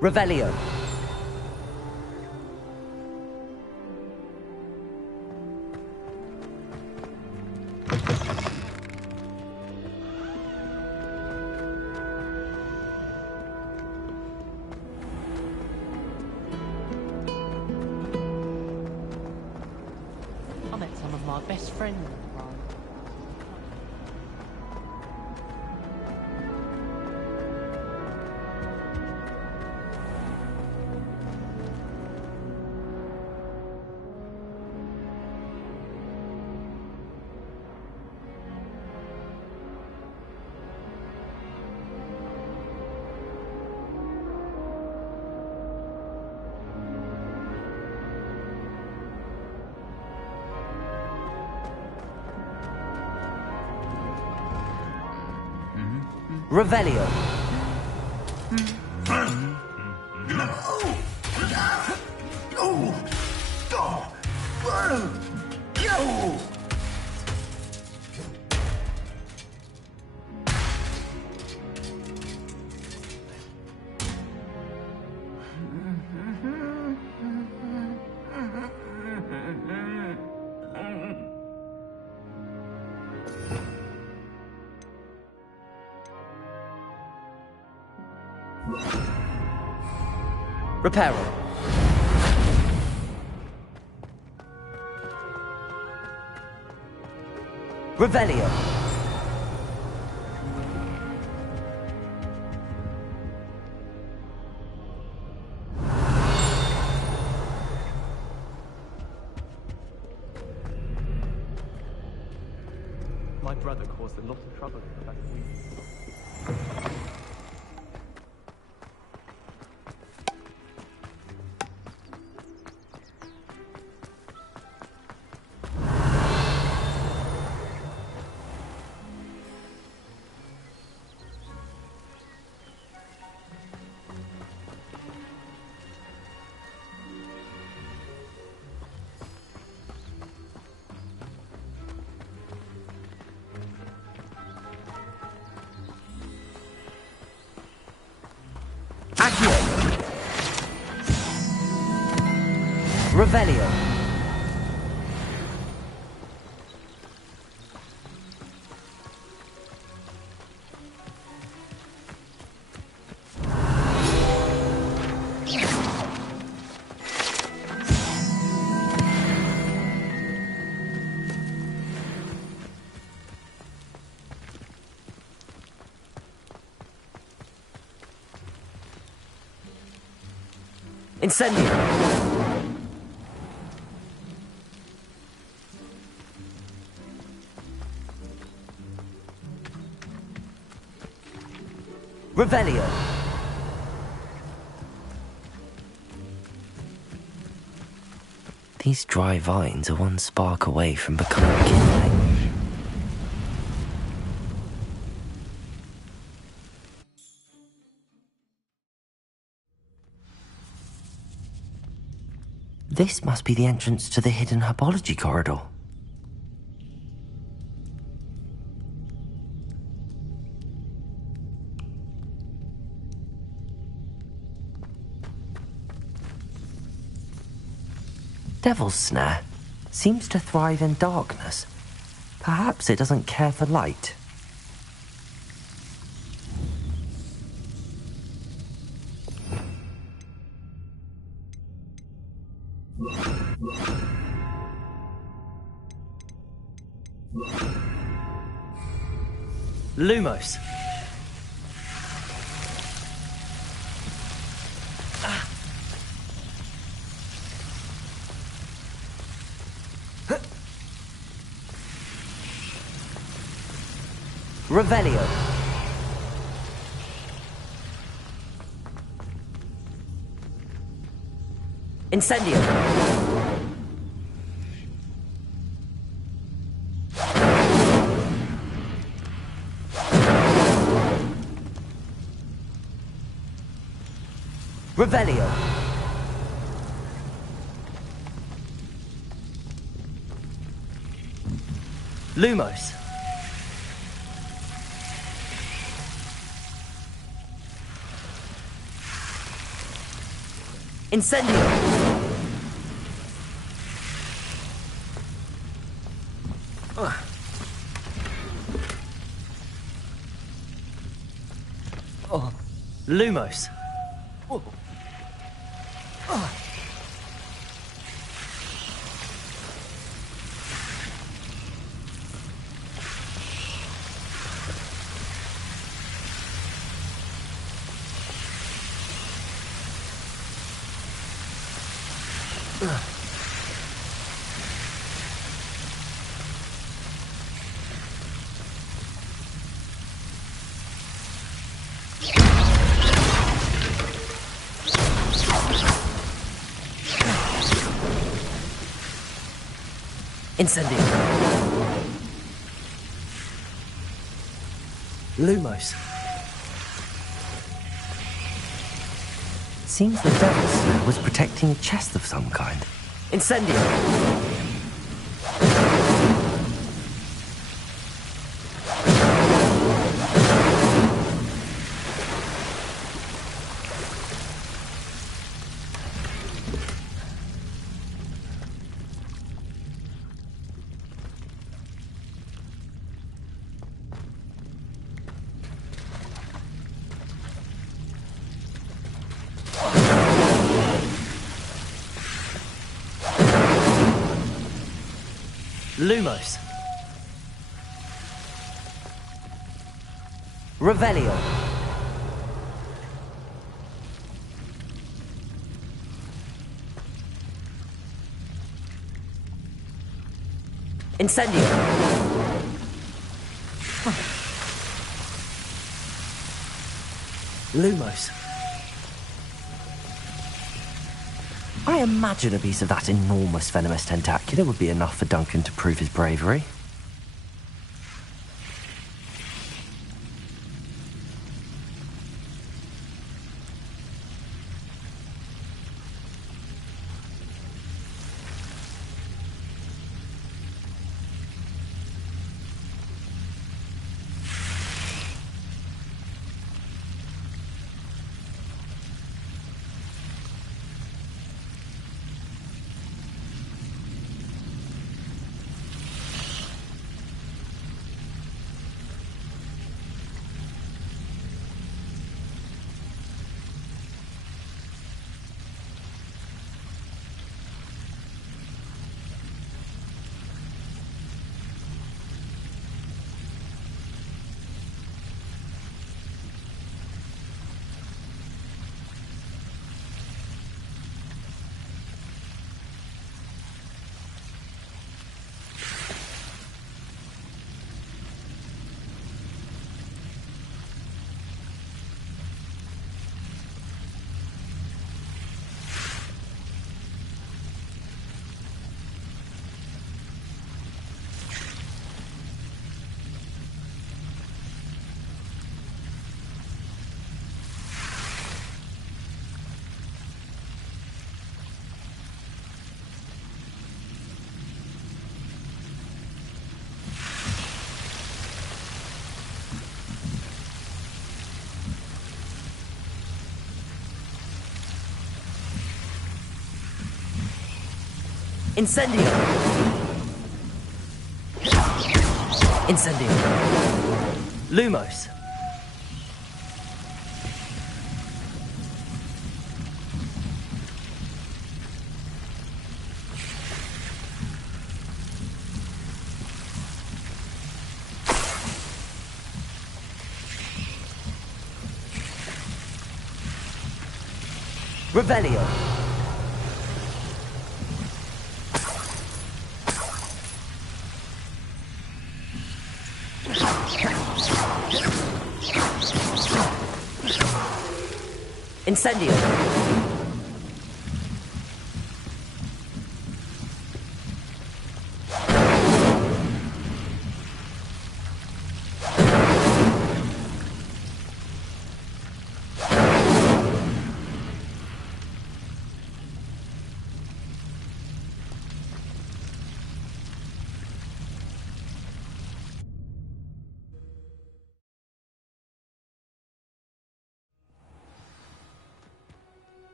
Revelio. I met some of my best friends. Revelio. Reparo. Revelio. My brother caused a lot of trouble in the back of me. Revelio. Incendio. Revelio. These dry vines are one spark away from becoming kindling. This must be the entrance to the hidden herbology corridor. Devil's Snare seems to thrive in darkness. Perhaps it doesn't care for light. Lumos. Revelio. Incendio. Revelio. Lumos. Incendio. Oh. Lumos. Oh. Oh. Incendio. Lumos. Seems the devil's snare was protecting a chest of some kind. Incendio. Lumos. Revelio. Incendio. Lumos. I imagine a piece of that enormous venomous tentacular would be enough for Duncan to prove his bravery. Incendio. Incendio. Lumos. Revelio. Incendio.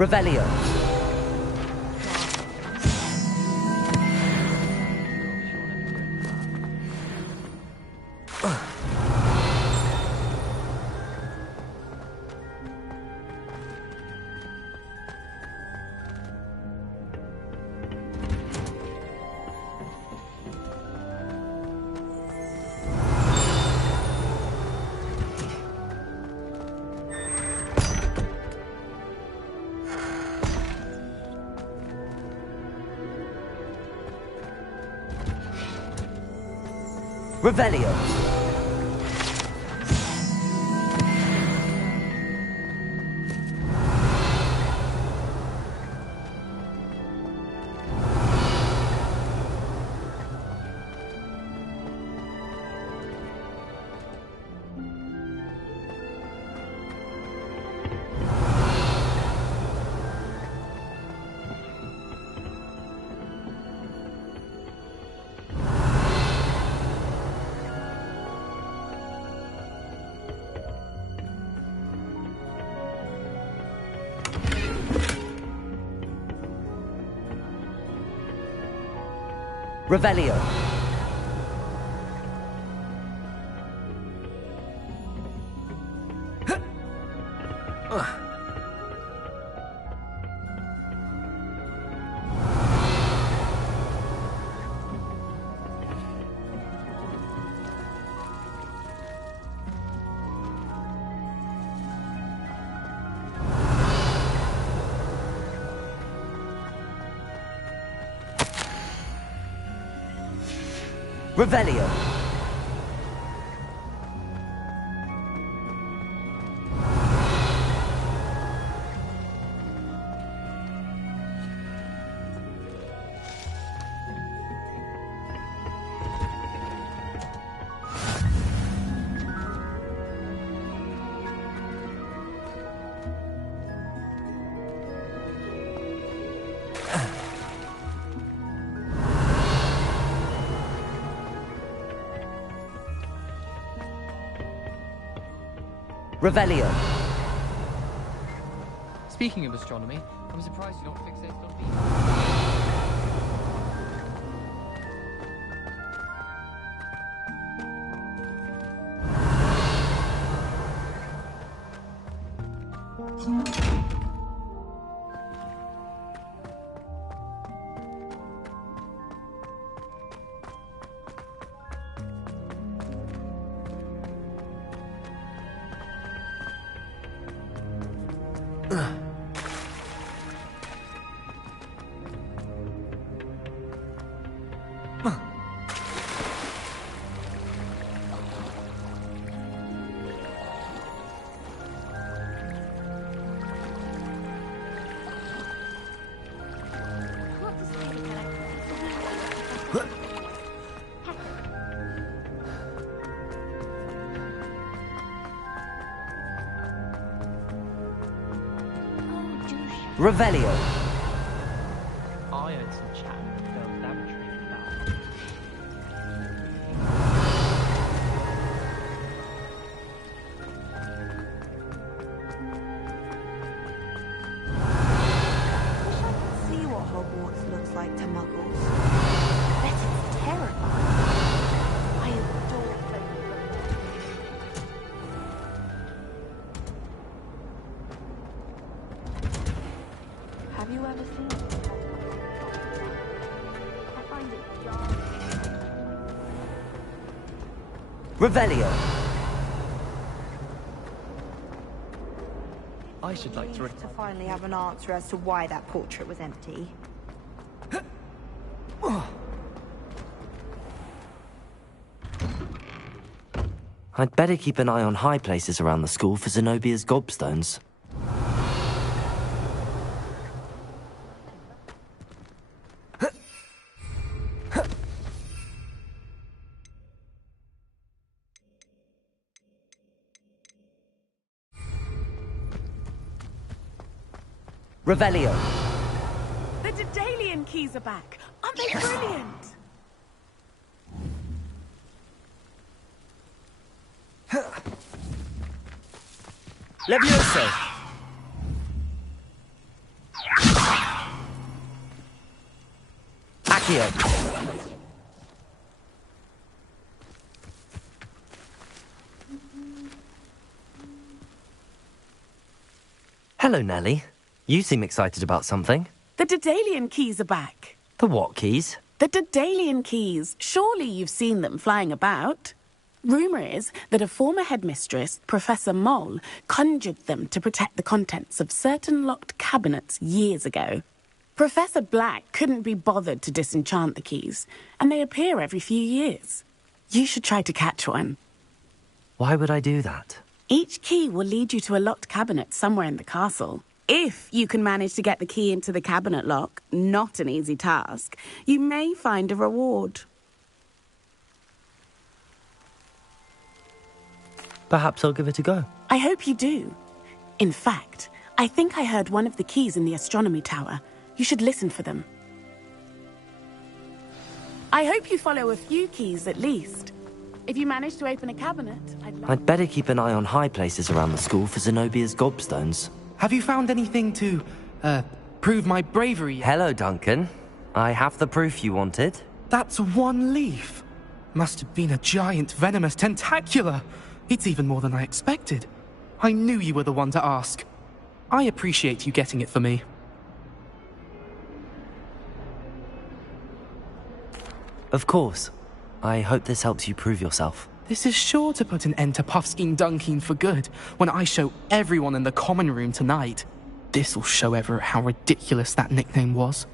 Revelio. Revelio. Revelio. Revelio. Revelio. Speaking of astronomy, I'm surprised you're not fixated on me. Revelio. I heard some chat in the girls' lavatory about. Wish I could see what Hogwarts looks like to muggles. I bet it's terrifying. I adore playing with them. Have you ever seen it? I find it dark. Revelio. I should like to. To finally have an answer as to why that portrait was empty. I'd better keep an eye on high places around the school for Zenobia's gobstones. Revelio. The Daedalian keys are back. Aren't they brilliant? Levioso. Accio. Hello, Nellie. You seem excited about something. The Daedalian keys are back. The what keys? The Daedalian keys. Surely you've seen them flying about. Rumour is that a former headmistress, Professor Moll, conjured them to protect the contents of certain locked cabinets years ago. Professor Black couldn't be bothered to disenchant the keys, and they appear every few years. You should try to catch one. Why would I do that? Each key will lead you to a locked cabinet somewhere in the castle. If you can manage to get the key into the cabinet lock, not an easy task, you may find a reward. Perhaps I'll give it a go. I hope you do. In fact, I think I heard one of the keys in the astronomy tower. You should listen for them. I hope you follow a few keys at least. If you manage to open a cabinet, I'd better keep an eye on high places around the school for Zenobia's gobstones. Have you found anything to, prove my bravery yet? Hello, Duncan. I have the proof you wanted. That's one leaf. Must have been a giant venomous tentacula. It's even more than I expected. I knew you were the one to ask. I appreciate you getting it for me. Of course. I hope this helps you prove yourself. This is sure to put an end to Puffskein Dunkeen for good when I show everyone in the common room tonight. This'll show Everett how ridiculous that nickname was.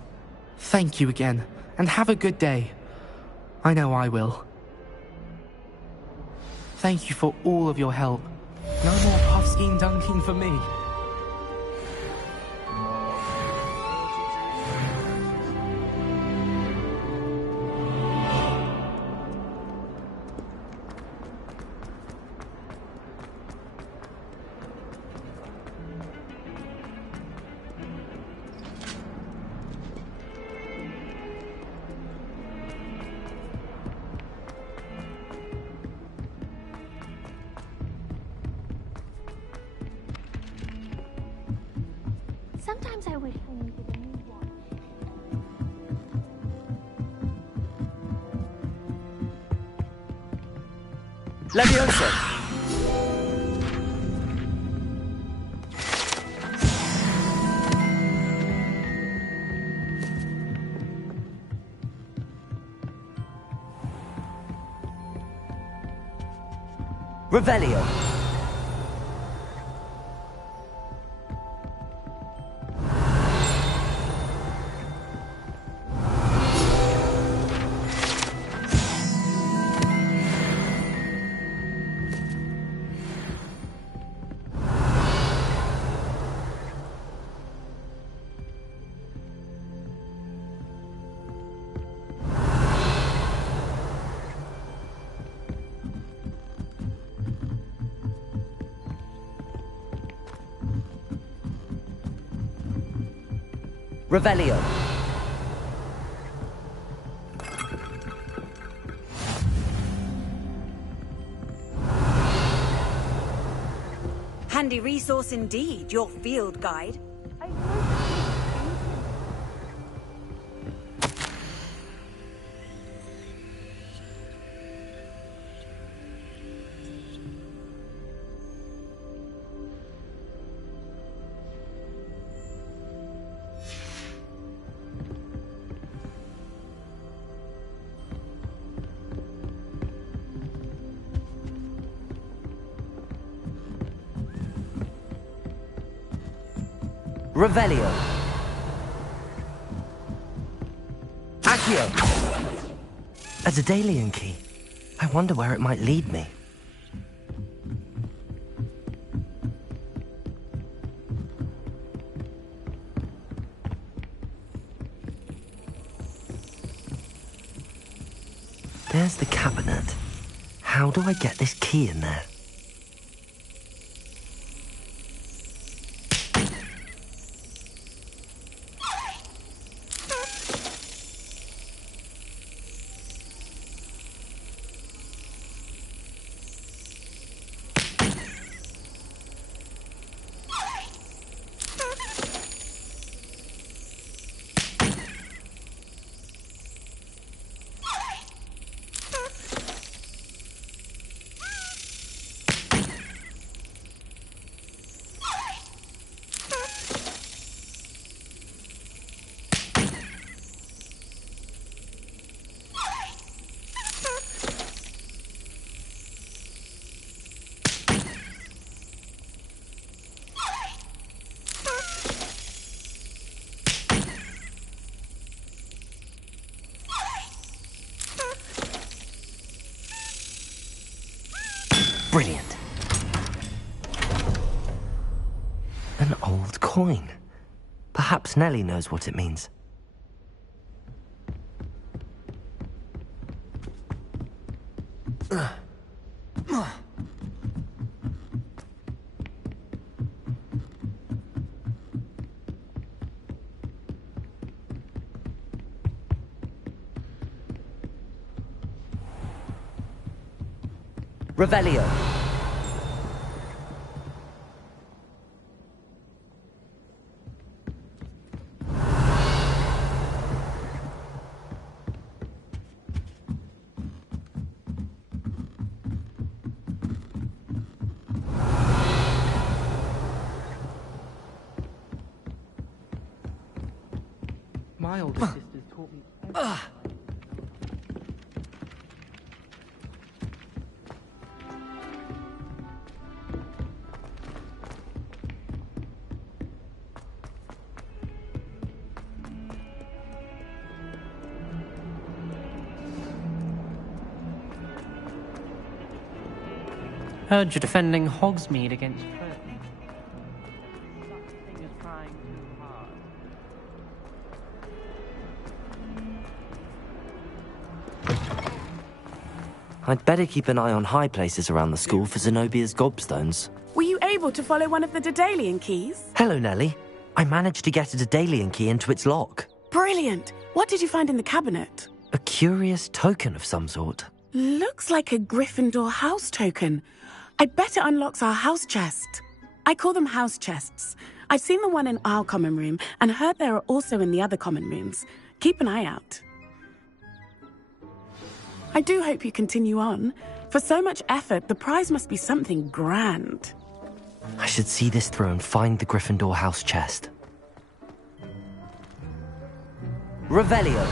Thank you again, and have a good day. I know I will. Thank you for all of your help. No more Puffskein Dunkeen for me. Sometimes I wish I needed a new one. Leviosa! Revelio! Revelio. Handy resource indeed, your field guide. Revelio. Accio. A Daedalian key. I wonder where it might lead me. There's the cabinet. How do I get this key in there? Brilliant. An old coin. Perhaps Nellie knows what it means. Revelio. My older sisters taught me everything. Heard you're defending Hogsmeade against Burton. Such thing as trying too hard. I'd better keep an eye on high places around the school for Zenobia's gobstones. Were you able to follow one of the Daedalian keys? Hello, Nellie. I managed to get a Daedalian key into its lock. Brilliant. What did you find in the cabinet? A curious token of some sort. Looks like a Gryffindor house token. I bet it unlocks our house chest. I call them house chests. I've seen the one in our common room and heard there are also in the other common rooms. Keep an eye out. I do hope you continue on. For so much effort, the prize must be something grand. I should see this through and find the Gryffindor house chest. Revelio.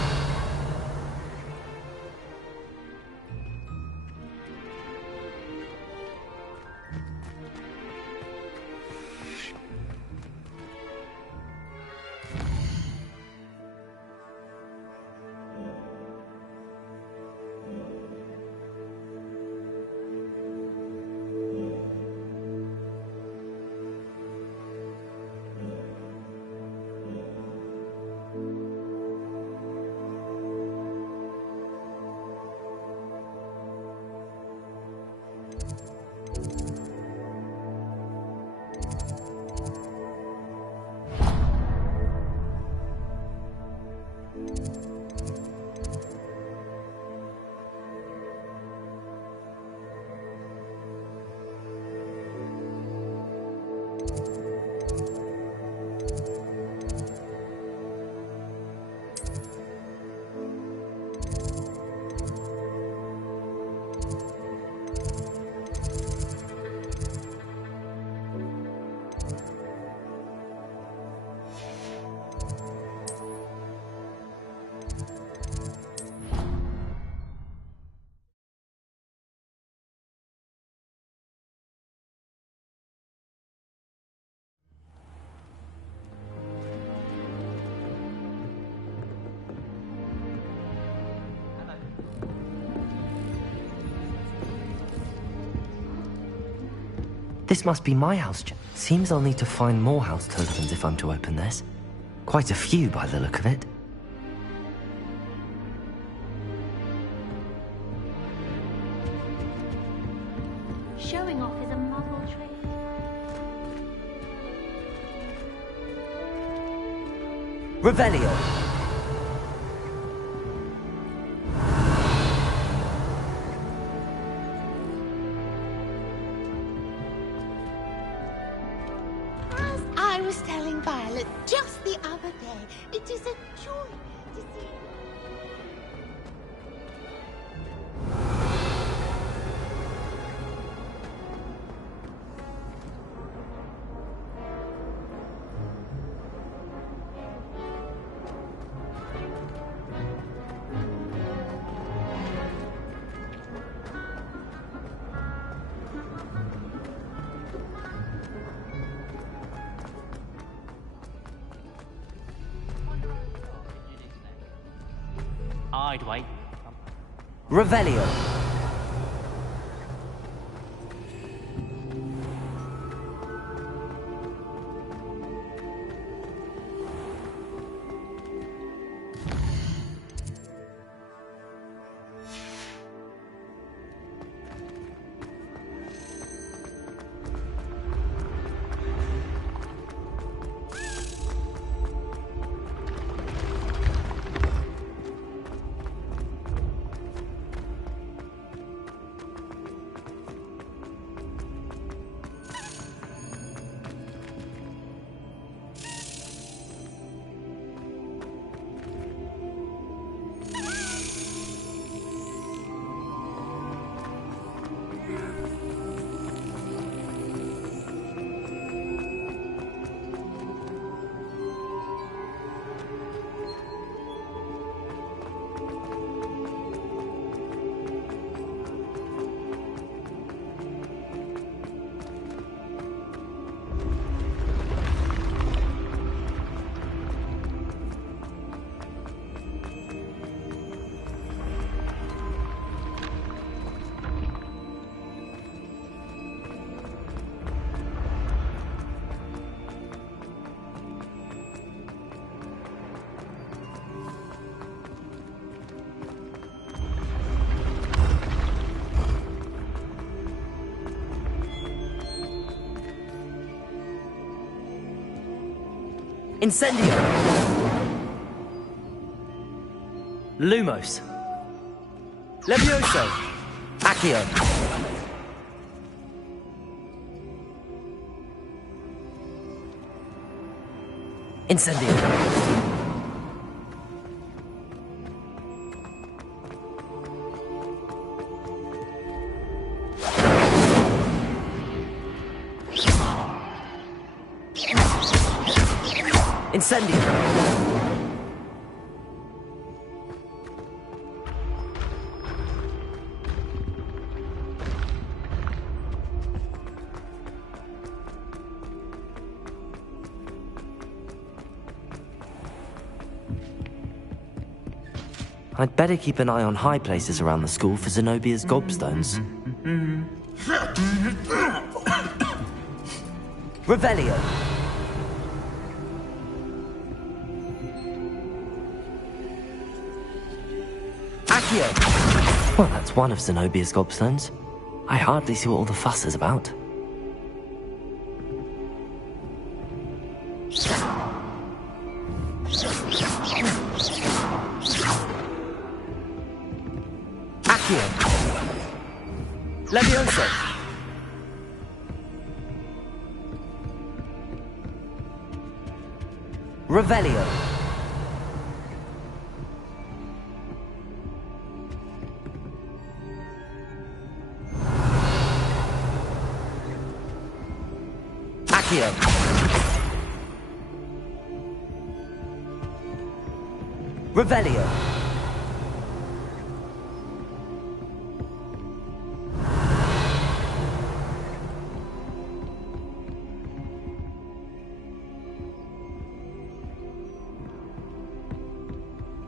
This must be my house. Seems I'll need to find more house tokens if I'm to open this. Quite a few by the look of it. Showing off is a muggle trait. Revelio. I was telling Violet just the other day, it is a joy to see. I'd wait. Revelio. Incendio! Lumos! Levioso! Accio! Incendio! Incendio! I'd better keep an eye on high places around the school for Zenobia's gobstones. Revelio! Accio! Well, that's one of Zenobia's gobstones. I hardly see what all the fuss is about. Accio! Levioso! Revelio! Accio! Revelio!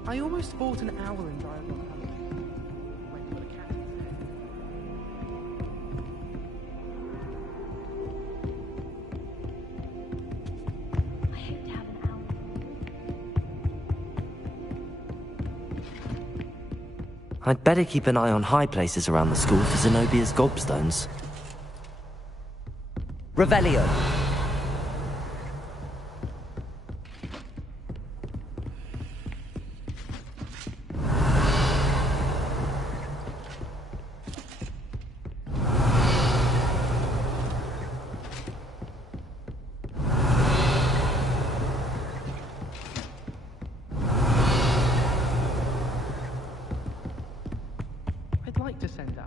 I almost bought an owl in Dialogue. Went for the cat. I hope to have an owl. I'd better keep an eye on high places around the school for Zenobia's gobstones. Revelio! I'd like to send out.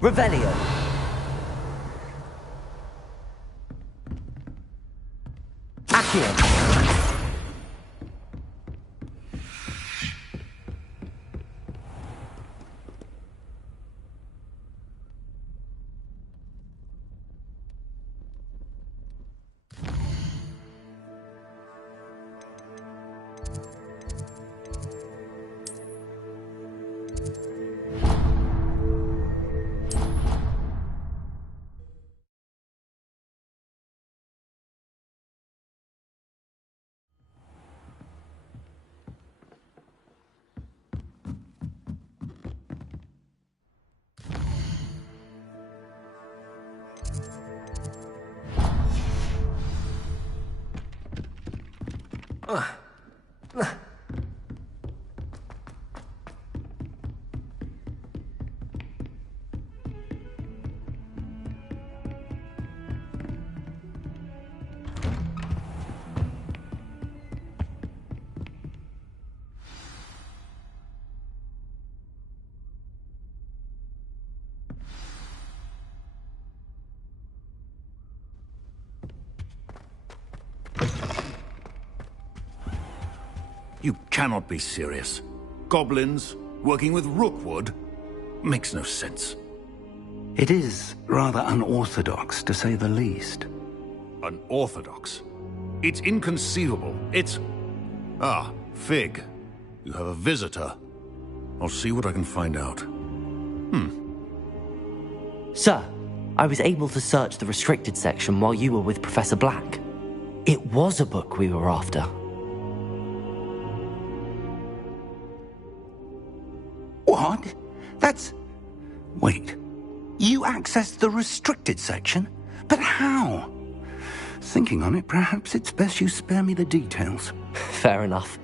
Revelio! Accio! You cannot be serious. Goblins working with Rookwood? Makes no sense. It is rather unorthodox, to say the least. Unorthodox? It's inconceivable. It's... Ah, Fig. You have a visitor. I'll see what I can find out. Sir, I was able to search the restricted section while you were with Professor Black. It was a book we were after. What? That's... Wait. You accessed the restricted section? But how? Thinking on it, perhaps it's best you spare me the details. Fair enough.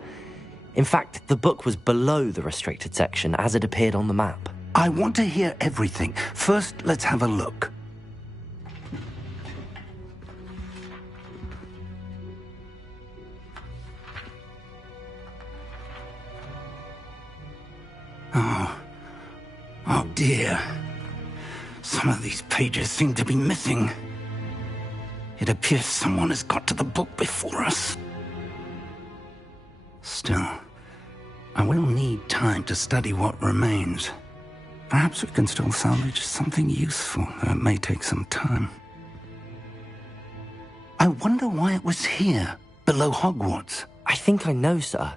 In fact, the book was below the restricted section as it appeared on the map. I want to hear everything. First, let's have a look. Oh dear. Some of these pages seem to be missing. It appears someone has got to the book before us. Still, I will need time to study what remains. Perhaps we can still salvage something useful, though it may take some time. I wonder why it was here, below Hogwarts. I think I know, sir.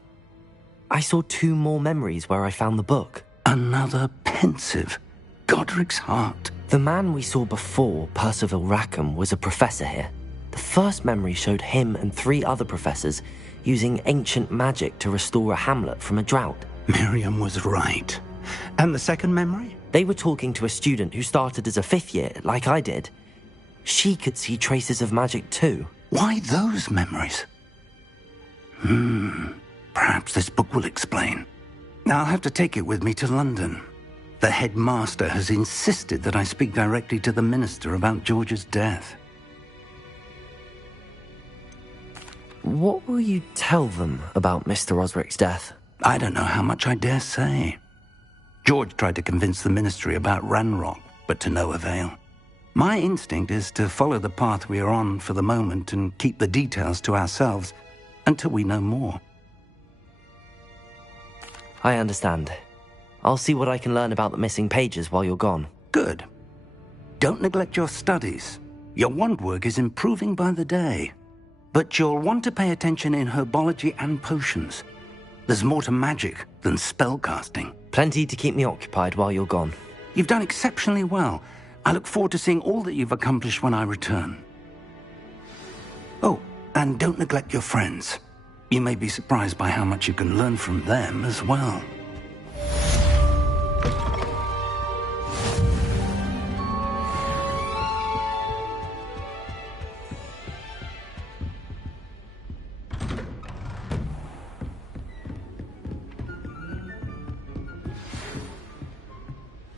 I saw 2 more memories where I found the book. Another pensive. Godric's heart. The man we saw before, Percival Rackham, was a professor here. The first memory showed him and 3 other professors using ancient magic to restore a hamlet from a drought. Miriam was right. And the second memory? They were talking to a student who started as a 5th year, like I did. She could see traces of magic too. Why those memories? Perhaps this book will explain. I'll have to take it with me to London. The headmaster has insisted that I speak directly to the minister about George's death. What will you tell them about Mr. Osric's death? I don't know how much I dare say. George tried to convince the ministry about Ranrock, but to no avail. My instinct is to follow the path we are on for the moment and keep the details to ourselves until we know more. I understand. I'll see what I can learn about the missing pages while you're gone. Good. Don't neglect your studies. Your wand work is improving by the day. But you'll want to pay attention in herbology and potions. There's more to magic than spellcasting. Plenty to keep me occupied while you're gone. You've done exceptionally well. I look forward to seeing all that you've accomplished when I return. Oh, and don't neglect your friends. You may be surprised by how much you can learn from them as well.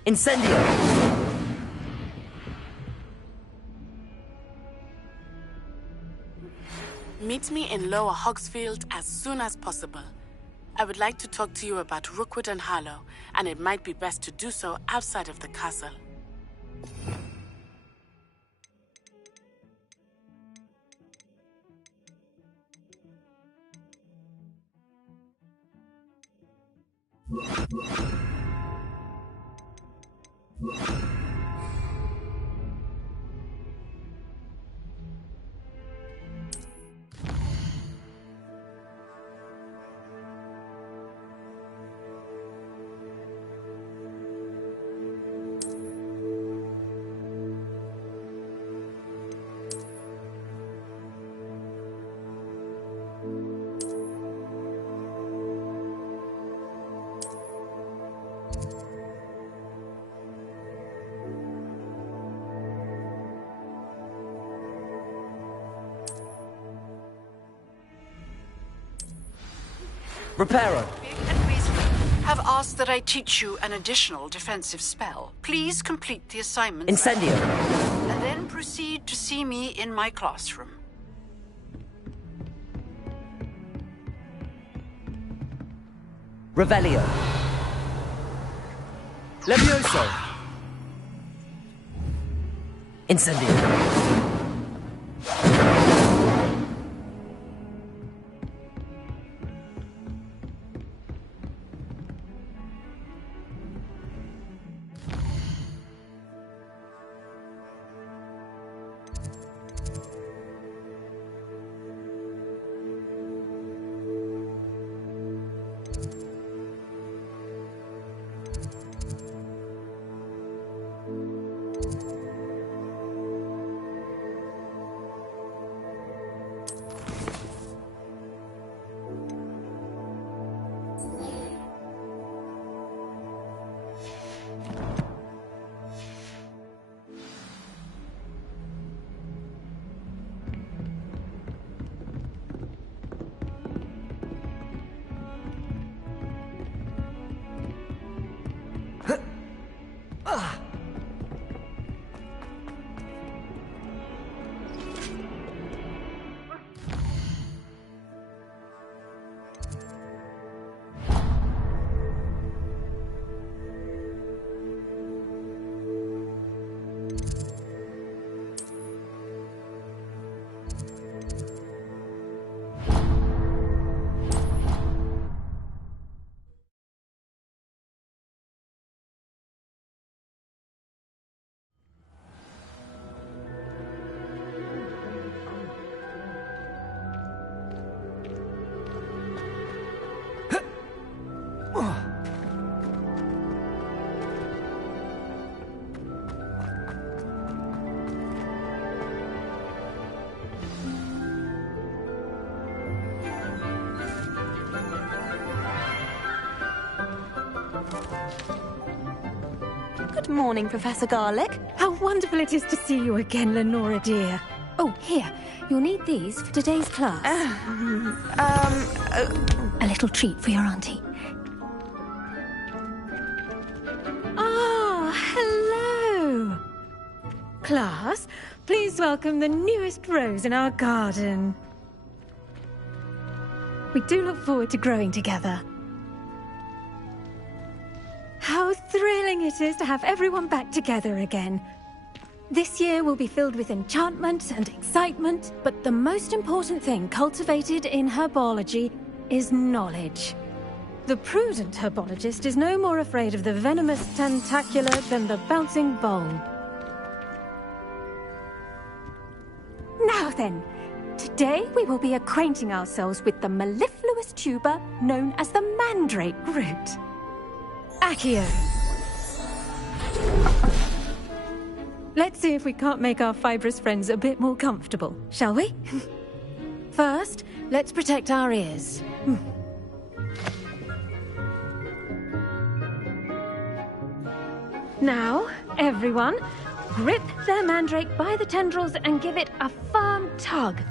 Incendio! Meet me in Lower Hogsfield as soon as possible. I would like to talk to you about Rookwood and Harlow, and it might be best to do so outside of the castle. Reparo! Have asked that I teach you an additional defensive spell. Please complete the assignment. Incendio! And then proceed to see me in my classroom. Revelio! Levioso! Incendio! Good morning, Professor Garlic. How wonderful it is to see you again, Lenora dear. Oh, here. You'll need these for today's class. A little treat for your auntie. Ah, hello. Class, please welcome the newest rose in our garden. We do look forward to growing together. How thrilling it is to have everyone back together again. This year will be filled with enchantment and excitement, but the most important thing cultivated in herbology is knowledge. The prudent herbologist is no more afraid of the venomous tentacula than the bouncing bulb. Now then, today we will be acquainting ourselves with the mellifluous tuber known as the mandrake root. Accio. Let's see if we can't make our fibrous friends a bit more comfortable, shall we? First, let's protect our ears. Now, everyone, grip their mandrake by the tendrils and give it a firm tug.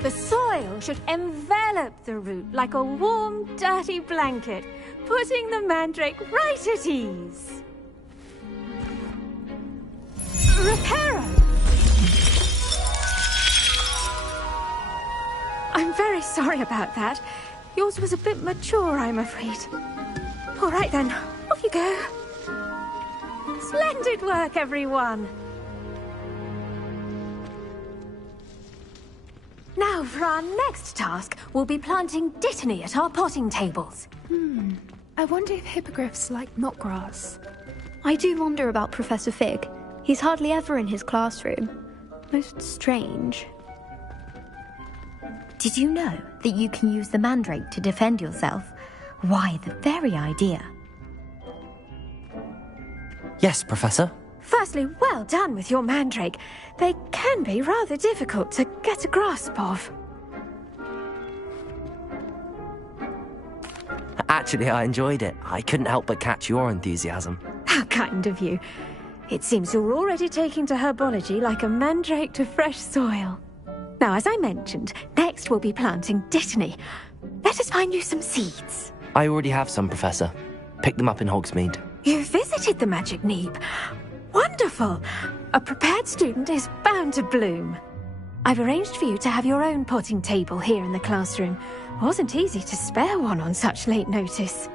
The soil should envelop the root like a warm, dirty blanket, putting the mandrake right at ease. Reparo! I'm very sorry about that. Yours was a bit mature, I'm afraid. All right then, off you go. Splendid work, everyone. Now, for our next task, we'll be planting dittany at our potting tables. I wonder if hippogriffs like knotgrass. I do wonder about Professor Fig. He's hardly ever in his classroom. Most strange. Did you know that you can use the mandrake to defend yourself? Why, the very idea. Yes, Professor. Firstly, well done with your mandrake. They can be rather difficult to get a grasp of. Actually, I enjoyed it. I couldn't help but catch your enthusiasm. How kind of you. It seems you're already taking to herbology like a mandrake to fresh soil. Now, as I mentioned, next we'll be planting dittany. Let us find you some seeds. I already have some, Professor. Pick them up in Hogsmeade. You visited the Magic Neep. Wonderful! A prepared student is bound to bloom. I've arranged for you to have your own potting table here in the classroom. Wasn't easy to spare one on such late notice.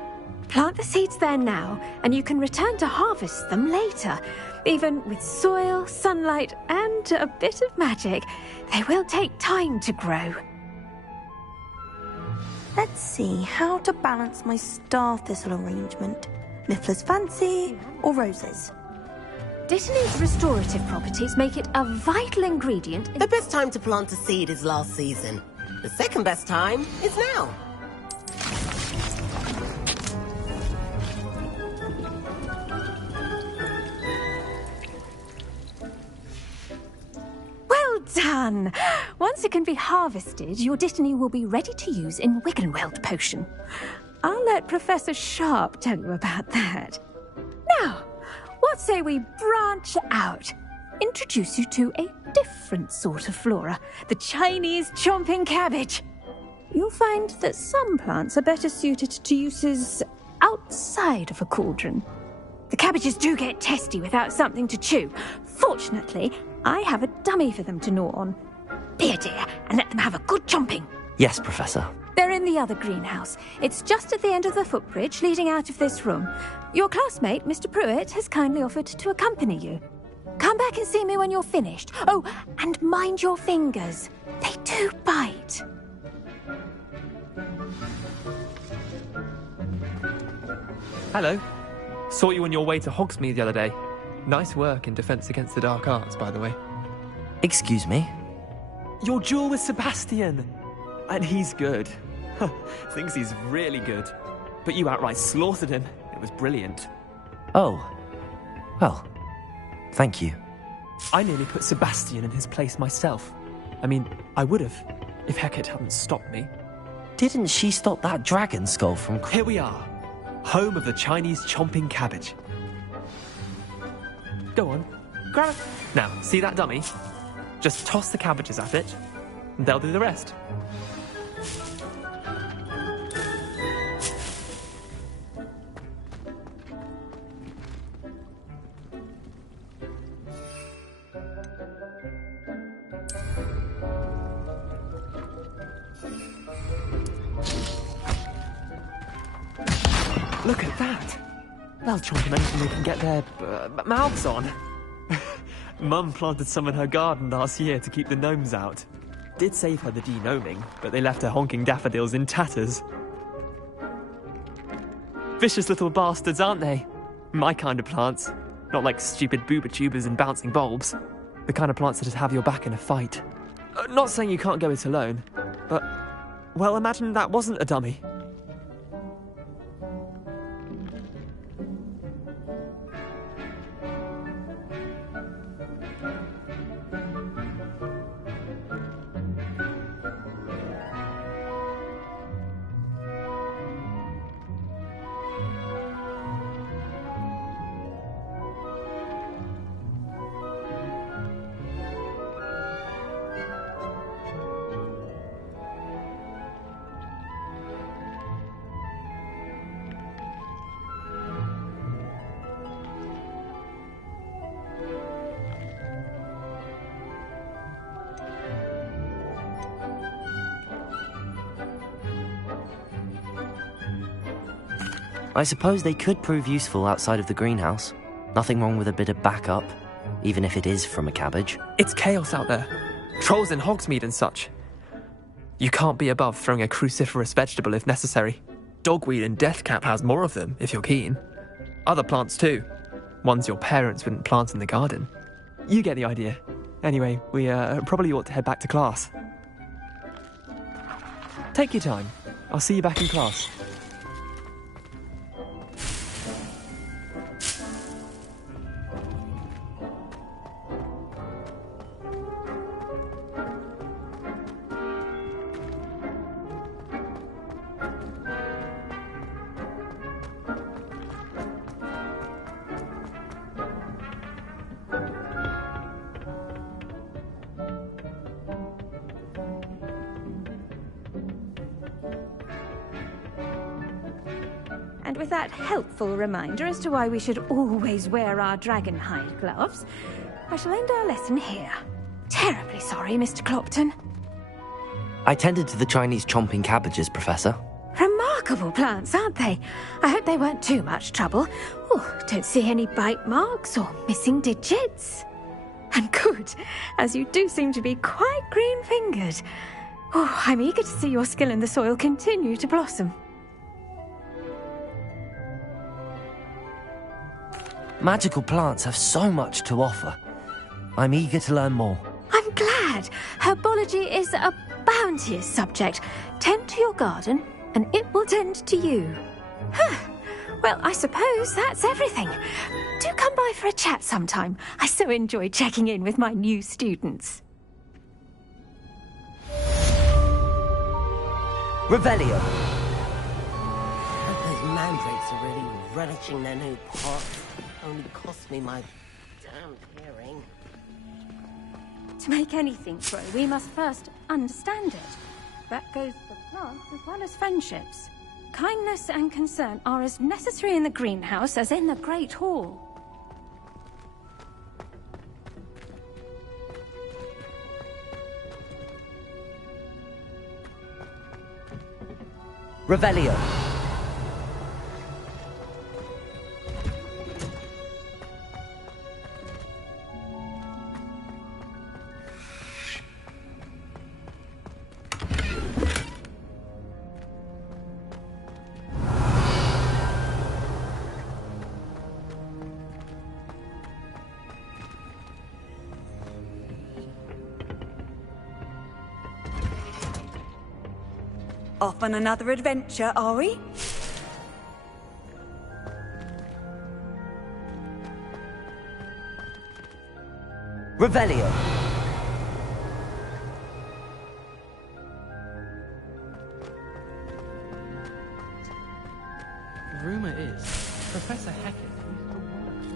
Plant the seeds there now, and you can return to harvest them later. Even with soil, sunlight, and a bit of magic, they will take time to grow. Let's see how to balance my star thistle arrangement. Niffler's fancy or roses? Dittany's restorative properties make it a vital ingredient in... The best time to plant a seed is last season. The second best time is now. Well done! Once it can be harvested, your dittany will be ready to use in Wiggenweld potion. I'll let Professor Sharp tell you about that. Now, what say we branch out? Introduce you to a different sort of flora, the Chinese chomping cabbage. You'll find that some plants are better suited to uses outside of a cauldron. The cabbages do get testy without something to chew. Fortunately, I have a dummy for them to gnaw on. Be a dear and let them have a good chomping. Yes, Professor. They're in the other greenhouse. It's just at the end of the footbridge leading out of this room. Your classmate, Mr. Pruitt, has kindly offered to accompany you. Come back and see me when you're finished. Oh, and mind your fingers. They do bite. Hello. Saw you on your way to Hogsmeade the other day. Nice work in Defense Against the Dark Arts, by the way. Excuse me? Your duel with Sebastian! And he's good. Thinks he's really good. But you outright slaughtered him. It was brilliant. Oh. Well, thank you. I nearly put Sebastian in his place myself. I mean, I would have, if Hecate hadn't stopped me. Didn't she stop that dragon skull from... Here we are. Home of the Chinese chomping cabbage. Go on, grab it. Now, see that dummy? Just toss the cabbages at it, and they'll do the rest. Look at that! They'll chomp on anything they can get their mouths on. Mum planted some in her garden last year to keep the gnomes out. Did save her the de-gnoming, but they left her honking daffodils in tatters. Vicious little bastards, aren't they? My kind of plants. Not like stupid booba tubers and bouncing bulbs. The kind of plants that'd have your back in a fight. Not saying you can't go it alone, but... well, imagine that wasn't a dummy. I suppose they could prove useful outside of the greenhouse. Nothing wrong with a bit of backup, even if it is from a cabbage. It's chaos out there. Trolls in Hogsmeade and such. You can't be above throwing a cruciferous vegetable if necessary. Dogweed and deathcap has more of them, if you're keen. Other plants too. Ones your parents wouldn't plant in the garden. You get the idea. Anyway, we probably ought to head back to class. Take your time. I'll see you back in class. And with that helpful reminder as to why we should always wear our dragon hide gloves, I shall end our lesson here. Terribly sorry, Mr. Clopton. I tended to the Chinese chomping cabbages, Professor. Remarkable plants, aren't they? I hope they weren't too much trouble. Oh, don't see any bite marks or missing digits. And good, as you do seem to be quite green-fingered. Oh, I'm eager to see your skill in the soil continue to blossom. Magical plants have so much to offer. I'm eager to learn more. I'm glad. Herbology is a bounteous subject. Tend to your garden, and it will tend to you. Well, I suppose that's everything. Do come by for a chat sometime. I so enjoy checking in with my new students. Revelio. Those mandrakes are really relishing their new pots. Only cost me my damn hearing. To make anything grow, we must first understand it. That goes for plants as well as friendships. Kindness and concern are as necessary in the greenhouse as in the Great Hall. Revelio. Off on another adventure, are we? Revelio. The rumor is Professor Hackett used to work for the...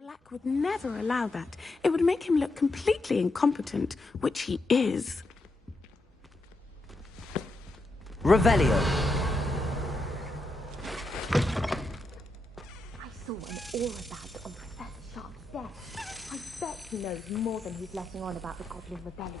Black would never allow that. It would make him look completely incompetent, which he is. Revelio. I saw an aura badge on Professor Sharp's desk. I bet he knows more than he's letting on about the Goblin Rebellion.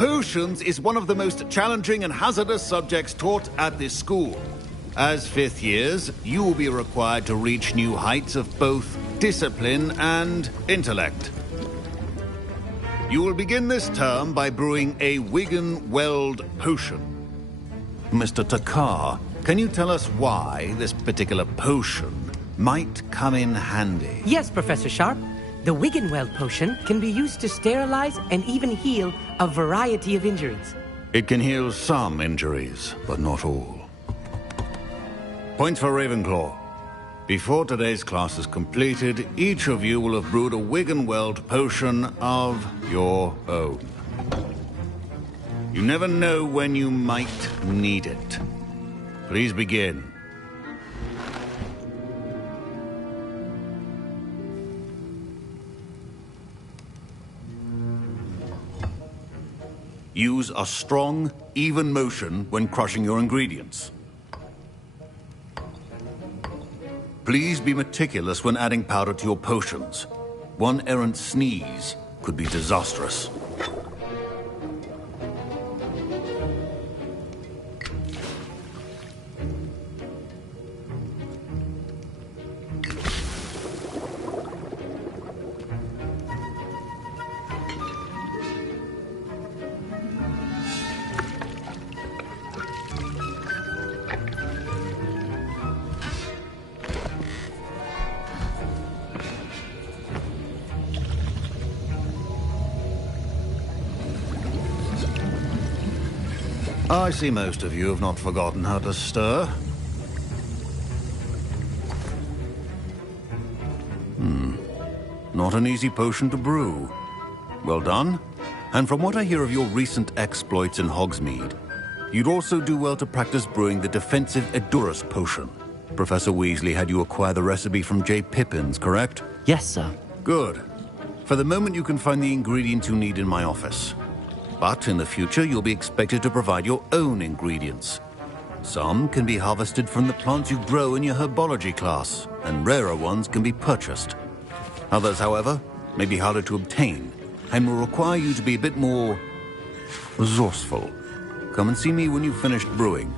Potions is one of the most challenging and hazardous subjects taught at this school. As fifth years, you will be required to reach new heights of both discipline and intellect. You will begin this term by brewing a Wiggenweld potion. Mr. Takar, can you tell us why this particular potion might come in handy? Yes, Professor Sharp. The Wiggenweld potion can be used to sterilize and even heal a variety of injuries. It can heal some injuries, but not all. Point for Ravenclaw. Before today's class is completed, each of you will have brewed a Wiggenweld potion of your own. You never know when you might need it. Please begin. Use a strong, even motion when crushing your ingredients. Please be meticulous when adding powder to your potions. One errant sneeze could be disastrous. I see most of you have not forgotten how to stir. Not an easy potion to brew. Well done. And from what I hear of your recent exploits in Hogsmeade, you'd also do well to practice brewing the defensive Edurus potion. Professor Weasley had you acquire the recipe from J. Pippins, correct? Yes, sir. Good. For the moment, you can find the ingredients you need in my office. But in the future, you'll be expected to provide your own ingredients. Some can be harvested from the plants you grow in your herbology class, and rarer ones can be purchased. Others, however, may be harder to obtain, and will require you to be a bit more resourceful. Come and see me when you've finished brewing,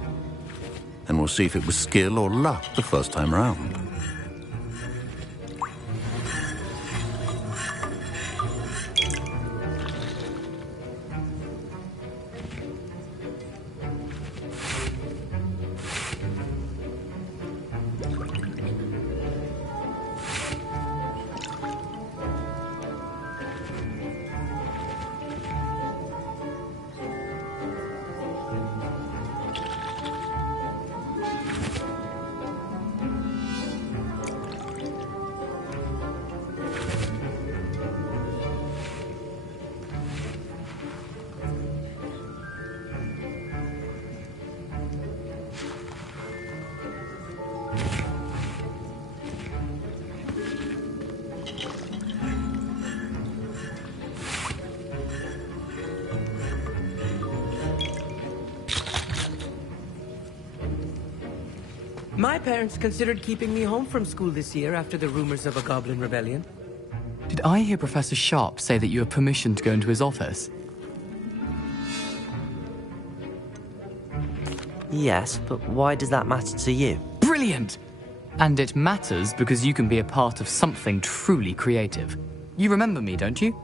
and we'll see if it was skill or luck the first time around. My parents considered keeping me home from school this year after the rumors of a goblin rebellion. Did I hear Professor Sharp say that you have permission to go into his office? Yes, but why does that matter to you? Brilliant! And it matters because you can be a part of something truly creative. You remember me, don't you?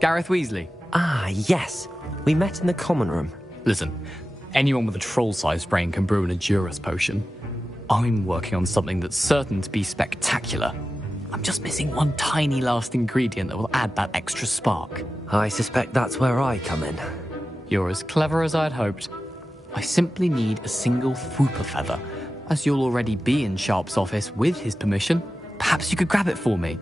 Gareth Weasley. Ah, yes. We met in the common room. Listen, anyone with a troll-sized brain can brew an Edurus potion. I'm working on something that's certain to be spectacular. I'm just missing one tiny last ingredient that will add that extra spark. I suspect that's where I come in. You're as clever as I'd hoped. I simply need a single Fwooper feather. As you'll already be in Sharp's office with his permission, perhaps you could grab it for me.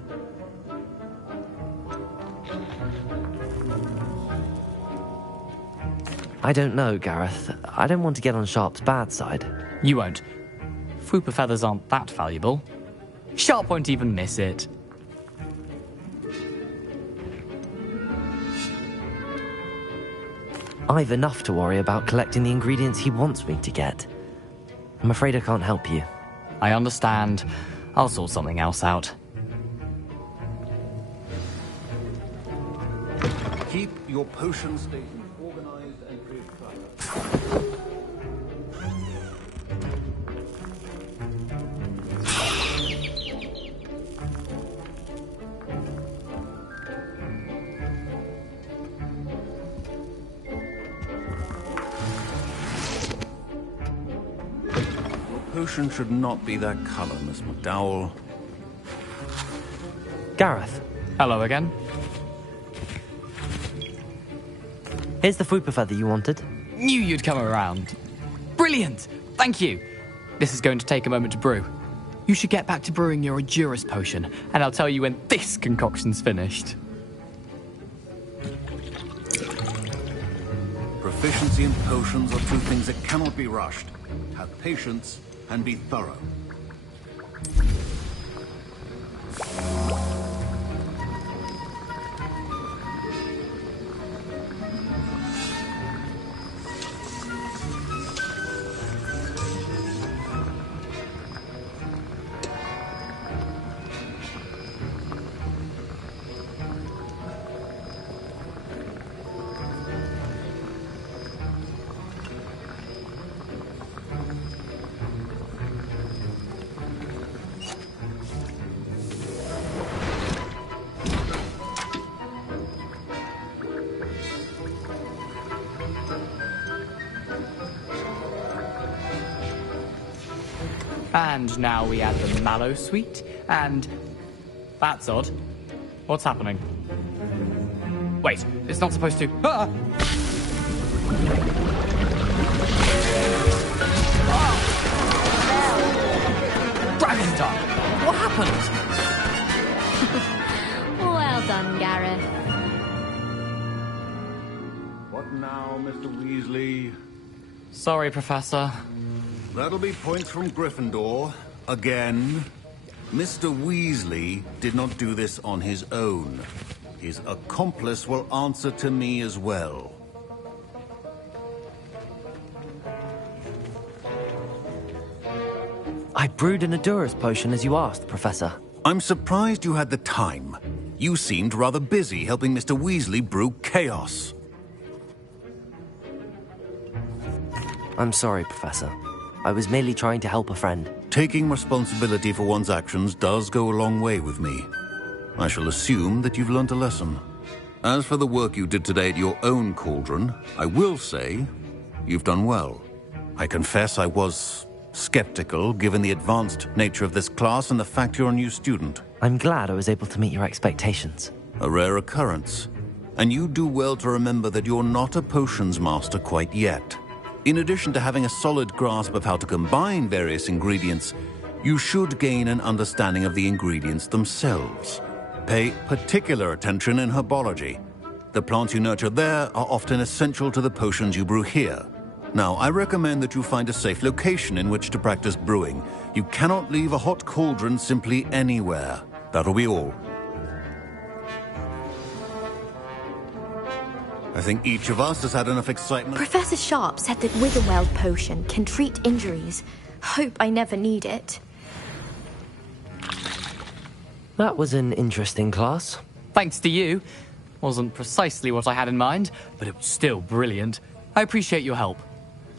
I don't know, Gareth. I don't want to get on Sharp's bad side. You won't. Fwooper feathers aren't that valuable. Sharp won't even miss it. I've enough to worry about collecting the ingredients he wants me to get. I'm afraid I can't help you. I understand. I'll sort something else out. Keep your potion stations organized and prepared. Potion should not be that color, Miss McDowell. Gareth. Hello again. Here's the Fwooper feather you wanted. Knew you'd come around. Brilliant! Thank you. This is going to take a moment to brew. You should get back to brewing your Edurus potion, and I'll tell you when this concoction's finished. Proficiency in potions are two things that cannot be rushed. Have patience and be thorough. And now we add the mallow sweet, and... That's odd. What's happening? Wait, it's not supposed to... Ah! Dragon Dog! What happened? Well done, Gareth. What now, Mr. Weasley? Sorry, Professor. That'll be points from Gryffindor. Again. Mr. Weasley did not do this on his own. His accomplice will answer to me as well. I brewed an Edurus potion as you asked, Professor. I'm surprised you had the time. You seemed rather busy helping Mr. Weasley brew chaos. I'm sorry, Professor. I was merely trying to help a friend. Taking responsibility for one's actions does go a long way with me. I shall assume that you've learnt a lesson. As for the work you did today at your own cauldron, I will say you've done well. I confess I was skeptical, given the advanced nature of this class and the fact you're a new student. I'm glad I was able to meet your expectations. A rare occurrence. And you do well to remember that you're not a potions master quite yet. In addition to having a solid grasp of how to combine various ingredients, you should gain an understanding of the ingredients themselves. Pay particular attention in herbology. The plants you nurture there are often essential to the potions you brew here. Now, I recommend that you find a safe location in which to practice brewing. You cannot leave a hot cauldron simply anywhere. That'll be all. I think each of us has had enough excitement. Professor Sharp said that Wiggenweld potion can treat injuries, Hope I never need it. That was an interesting class. Thanks to you. Wasn't precisely what I had in mind, but it was still brilliant. I appreciate your help.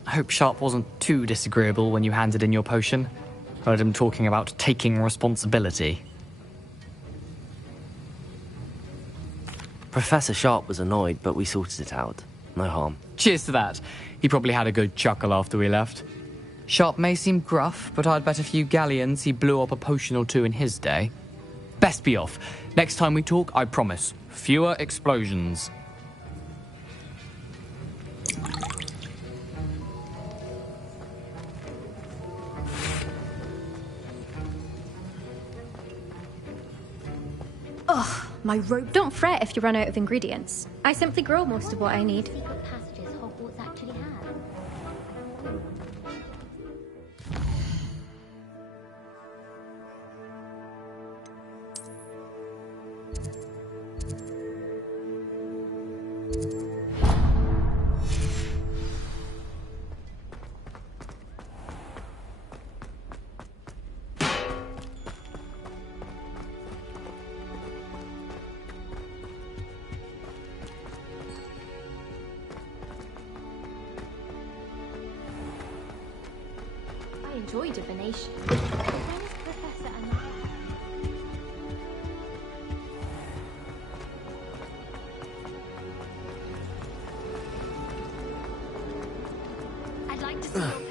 I hope Sharp wasn't too disagreeable when you handed in your potion. Heard him talking about taking responsibility. Professor Sharp was annoyed, but we sorted it out. No harm. Cheers to that. He probably had a good chuckle after we left. Sharp may seem gruff, but I'd bet a few galleons he blew up a potion or two in his day. Best be off. Next time we talk, I promise, fewer explosions. Ugh, my rope. Don't fret if you run out of ingredients. I simply grow most of what I need. Secret passages Hogwarts actually has. I enjoy divination. But when is Professor Anna? I'd like to see your parents.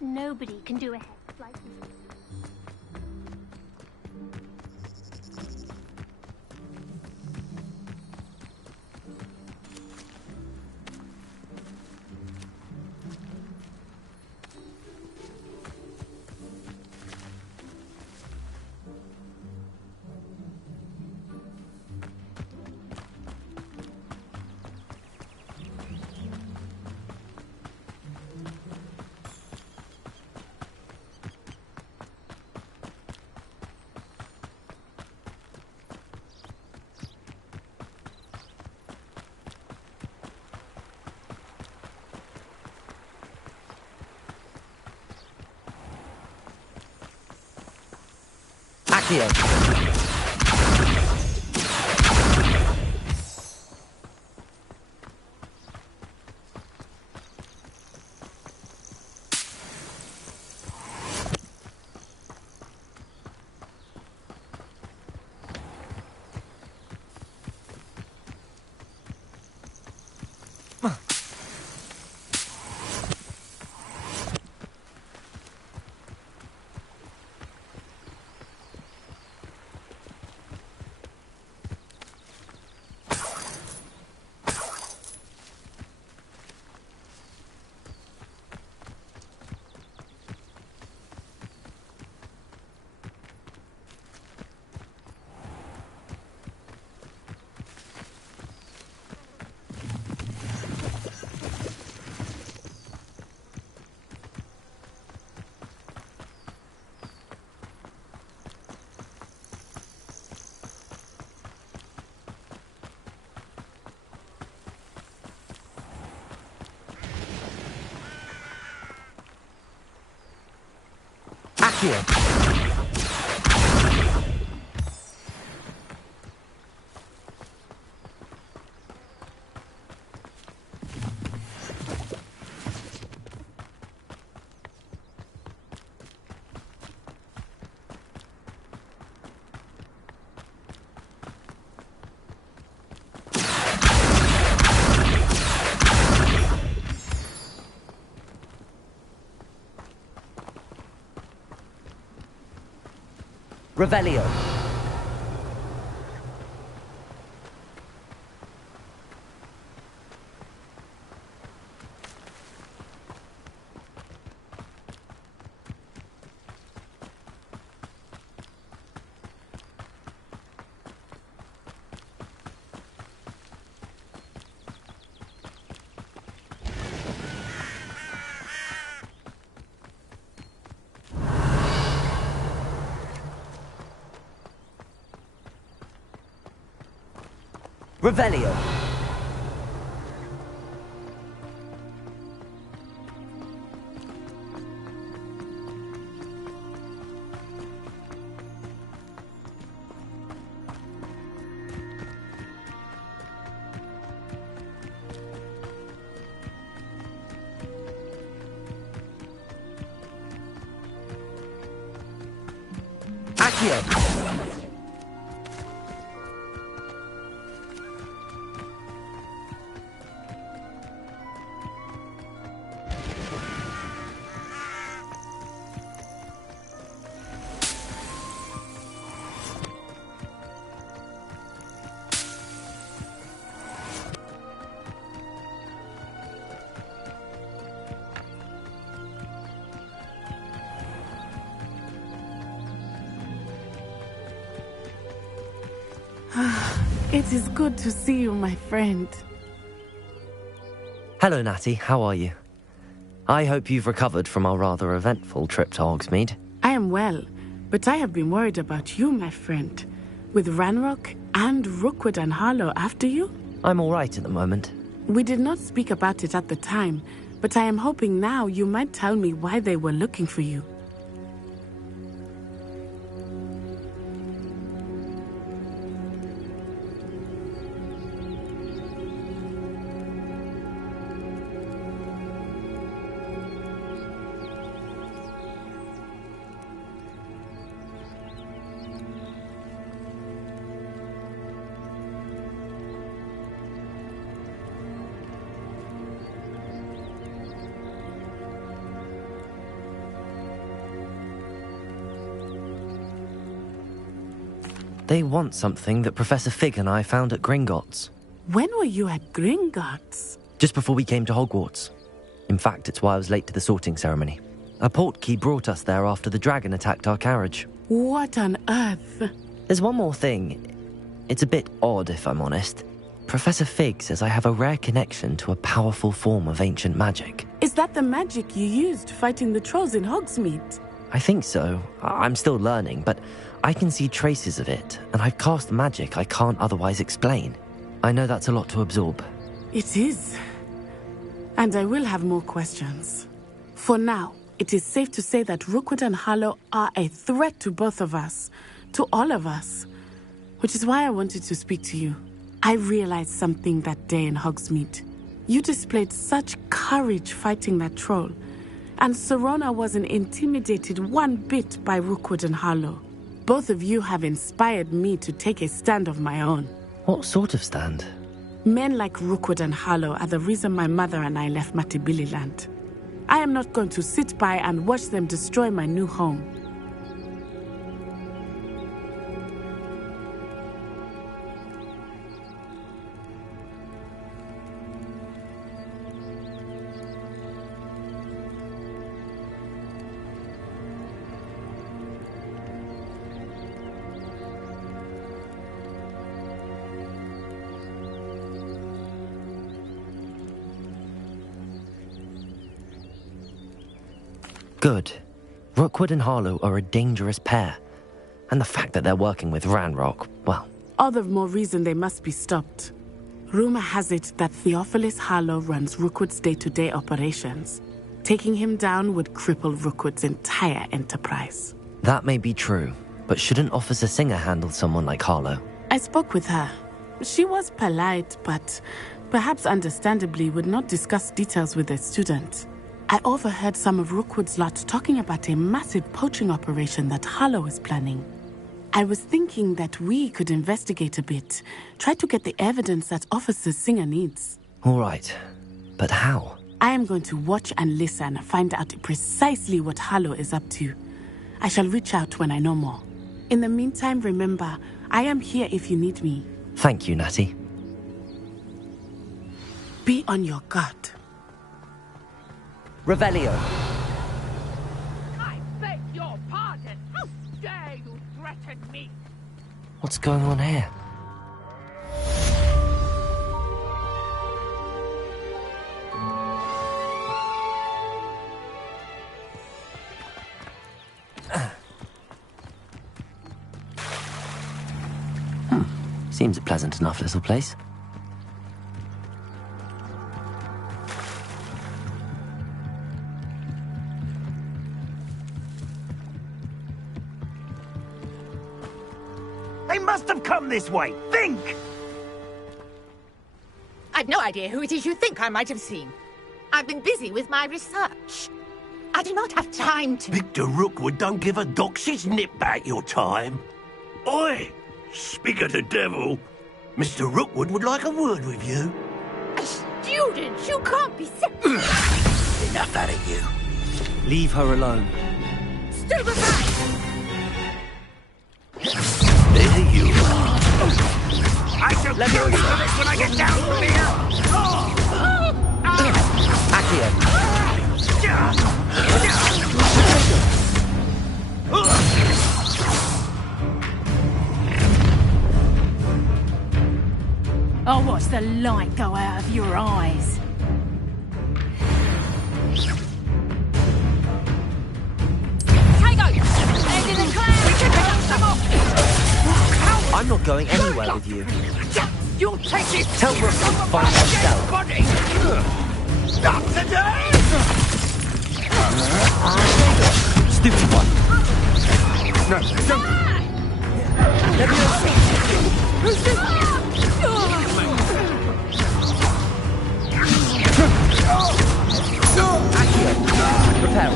Nobody can do a hex like me. Accio. Accio. Revelio. Revelio. Accio. It is good to see you, my friend. Hello, Natty. How are you? I hope you've recovered from our rather eventful trip to Hogsmeade. I am well, but I have been worried about you, my friend. With Ranrock and Rookwood and Harlow after you? I'm all right at the moment. We did not speak about it at the time, but I am hoping now you might tell me why they were looking for you. They want something that Professor Fig and I found at Gringotts. When were you at Gringotts? Just before we came to Hogwarts. In fact, it's why I was late to the sorting ceremony. A portkey brought us there after the dragon attacked our carriage. What on earth? There's one more thing. It's a bit odd, if I'm honest. Professor Fig says I have a rare connection to a powerful form of ancient magic. Is that the magic you used fighting the trolls in Hogsmeade? I think so. I'm still learning, but I can see traces of it, and I've cast magic I can't otherwise explain. I know that's a lot to absorb. It is. And I will have more questions. For now, it is safe to say that Rookwood and Harlow are a threat to both of us, to all of us, which is why I wanted to speak to you. I realized something that day in Hogsmeade. You displayed such courage fighting that troll, and Serona wasn't intimidated one bit by Rookwood and Harlow. Both of you have inspired me to take a stand of my own. What sort of stand? Men like Rookwood and Harlow are the reason my mother and I left Matabeleland. I am not going to sit by and watch them destroy my new home. Good. Rookwood and Harlow are a dangerous pair. And the fact that they're working with Ranrock, well... All the more reason they must be stopped. Rumor has it that Theophilus Harlow runs Rookwood's day-to-day operations. Taking him down would cripple Rookwood's entire enterprise. That may be true, but shouldn't Officer Singer handle someone like Harlow? I spoke with her. She was polite, but perhaps understandably would not discuss details with a student. I overheard some of Rookwood's lot talking about a massive poaching operation that Harlow is planning. I was thinking that we could investigate a bit, try to get the evidence that Officer Singer needs. All right, but how? I am going to watch and listen, find out precisely what Harlow is up to. I shall reach out when I know more. In the meantime, remember, I am here if you need me. Thank you, Natty. Be on your guard. Revelio. I beg your pardon. How dare you threaten me? What's going on here? Seems a pleasant enough little place. They must have come this way. Think! I've no idea who it is you think I might have seen. I've been busy with my research. I do not have time to... Victor Rookwood don't give a doxy's nip back your time. Oi! Speak of the devil. Mr. Rookwood would like a word with you. A student? You can't be sick. Enough out of you. Leave her alone. Still behind! There you are. I shall kill you for this when I get down from here. Accio. I'll watch the light go out of your eyes. I'm not going anywhere with you. You'll take this. Tell Rook to find herself. Body. Not today! Stupid one. No, don't. Let me Prepare.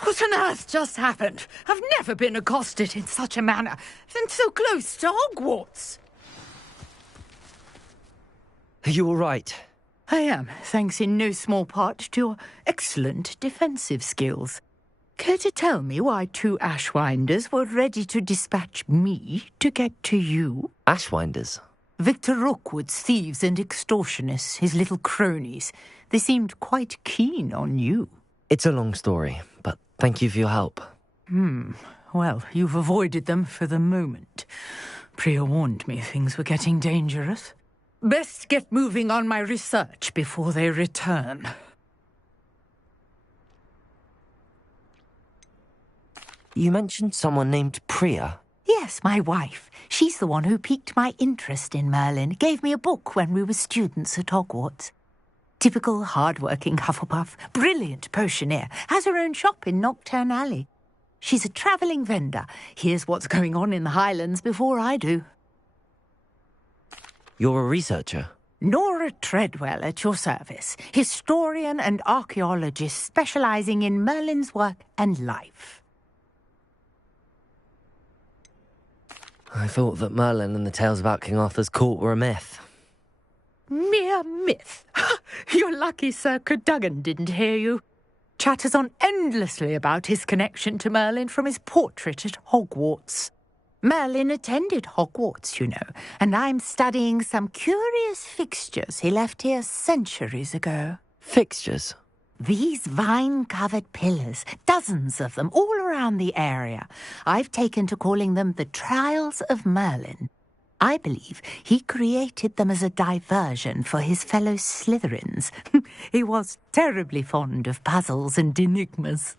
What on earth just happened? I've never been accosted in such a manner, and so close to Hogwarts. Are you all right? I am, thanks in no small part to your excellent defensive skills. Care to tell me why two Ashwinders were ready to dispatch me to get to you? Ashwinders? Victor Rookwood's thieves and extortionists, his little cronies. They seemed quite keen on you. It's a long story, but thank you for your help. Well, you've avoided them for the moment. Priya warned me things were getting dangerous. Best get moving on my research before they return. You mentioned someone named Priya. Yes, my wife. She's the one who piqued my interest in Merlin. Gave me a book when we were students at Hogwarts. Typical hard-working Hufflepuff, brilliant potioneer, has her own shop in Knockturn Alley. She's a travelling vendor. Hears what's going on in the Highlands before I do. You're a researcher? Nora Treadwell at your service, historian and archaeologist specialising in Merlin's work and life. I thought that Merlin and the tales about King Arthur's court were a myth. Mere myth. You're lucky Sir Cadogan didn't hear you. Chatters on endlessly about his connection to Merlin from his portrait at Hogwarts. Merlin attended Hogwarts, you know, and I'm studying some curious fixtures he left here centuries ago. Fixtures? These vine-covered pillars, dozens of them, all around the area. I've taken to calling them the Trials of Merlin. I believe he created them as a diversion for his fellow Slytherins. He was terribly fond of puzzles and enigmas.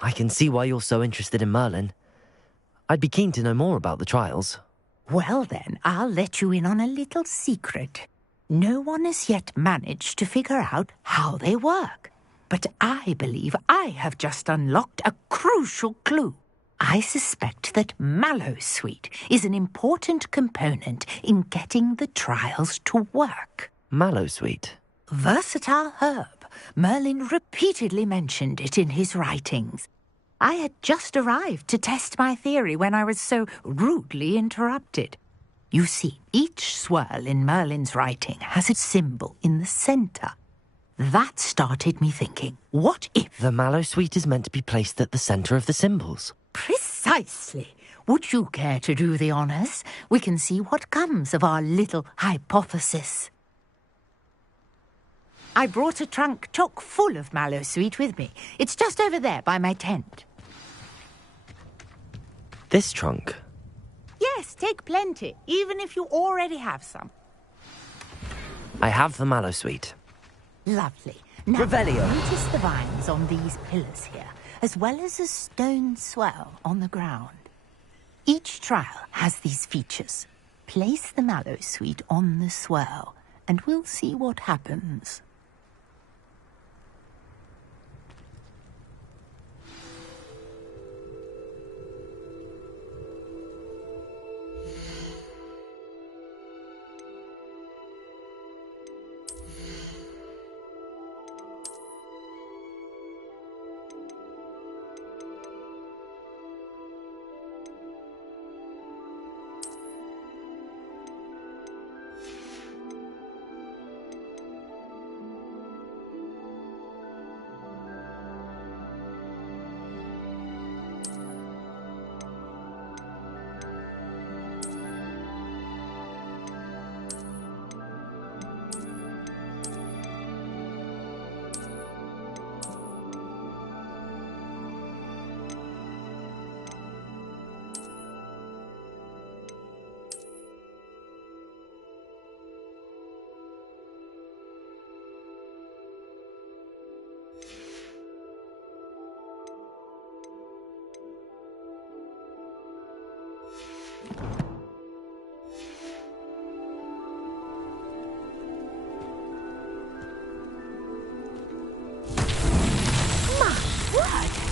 I can see why you're so interested in Merlin. I'd be keen to know more about the trials. Well then, I'll let you in on a little secret. No one has yet managed to figure out how they work. But I believe I have just unlocked a crucial clue. I suspect that Mallowsweet is an important component in getting the trials to work. Mallowsweet? Versatile herb. Merlin repeatedly mentioned it in his writings. I had just arrived to test my theory when I was so rudely interrupted. You see, each swirl in Merlin's writing has a symbol in the centre. That started me thinking, what if... The Mallowsweet is meant to be placed at the centre of the symbols. Precisely. Would you care to do the honours? We can see what comes of our little hypothesis. I brought a trunk chock full of Mallowsweet with me. It's just over there by my tent. This trunk? Yes, take plenty, even if you already have some. I have the Mallowsweet. Lovely. Now, Revelio. Notice the vines on these pillars here, as well as a stone swell on the ground. Each trial has these features. Place the mallow sweet on the swirl, and we'll see what happens.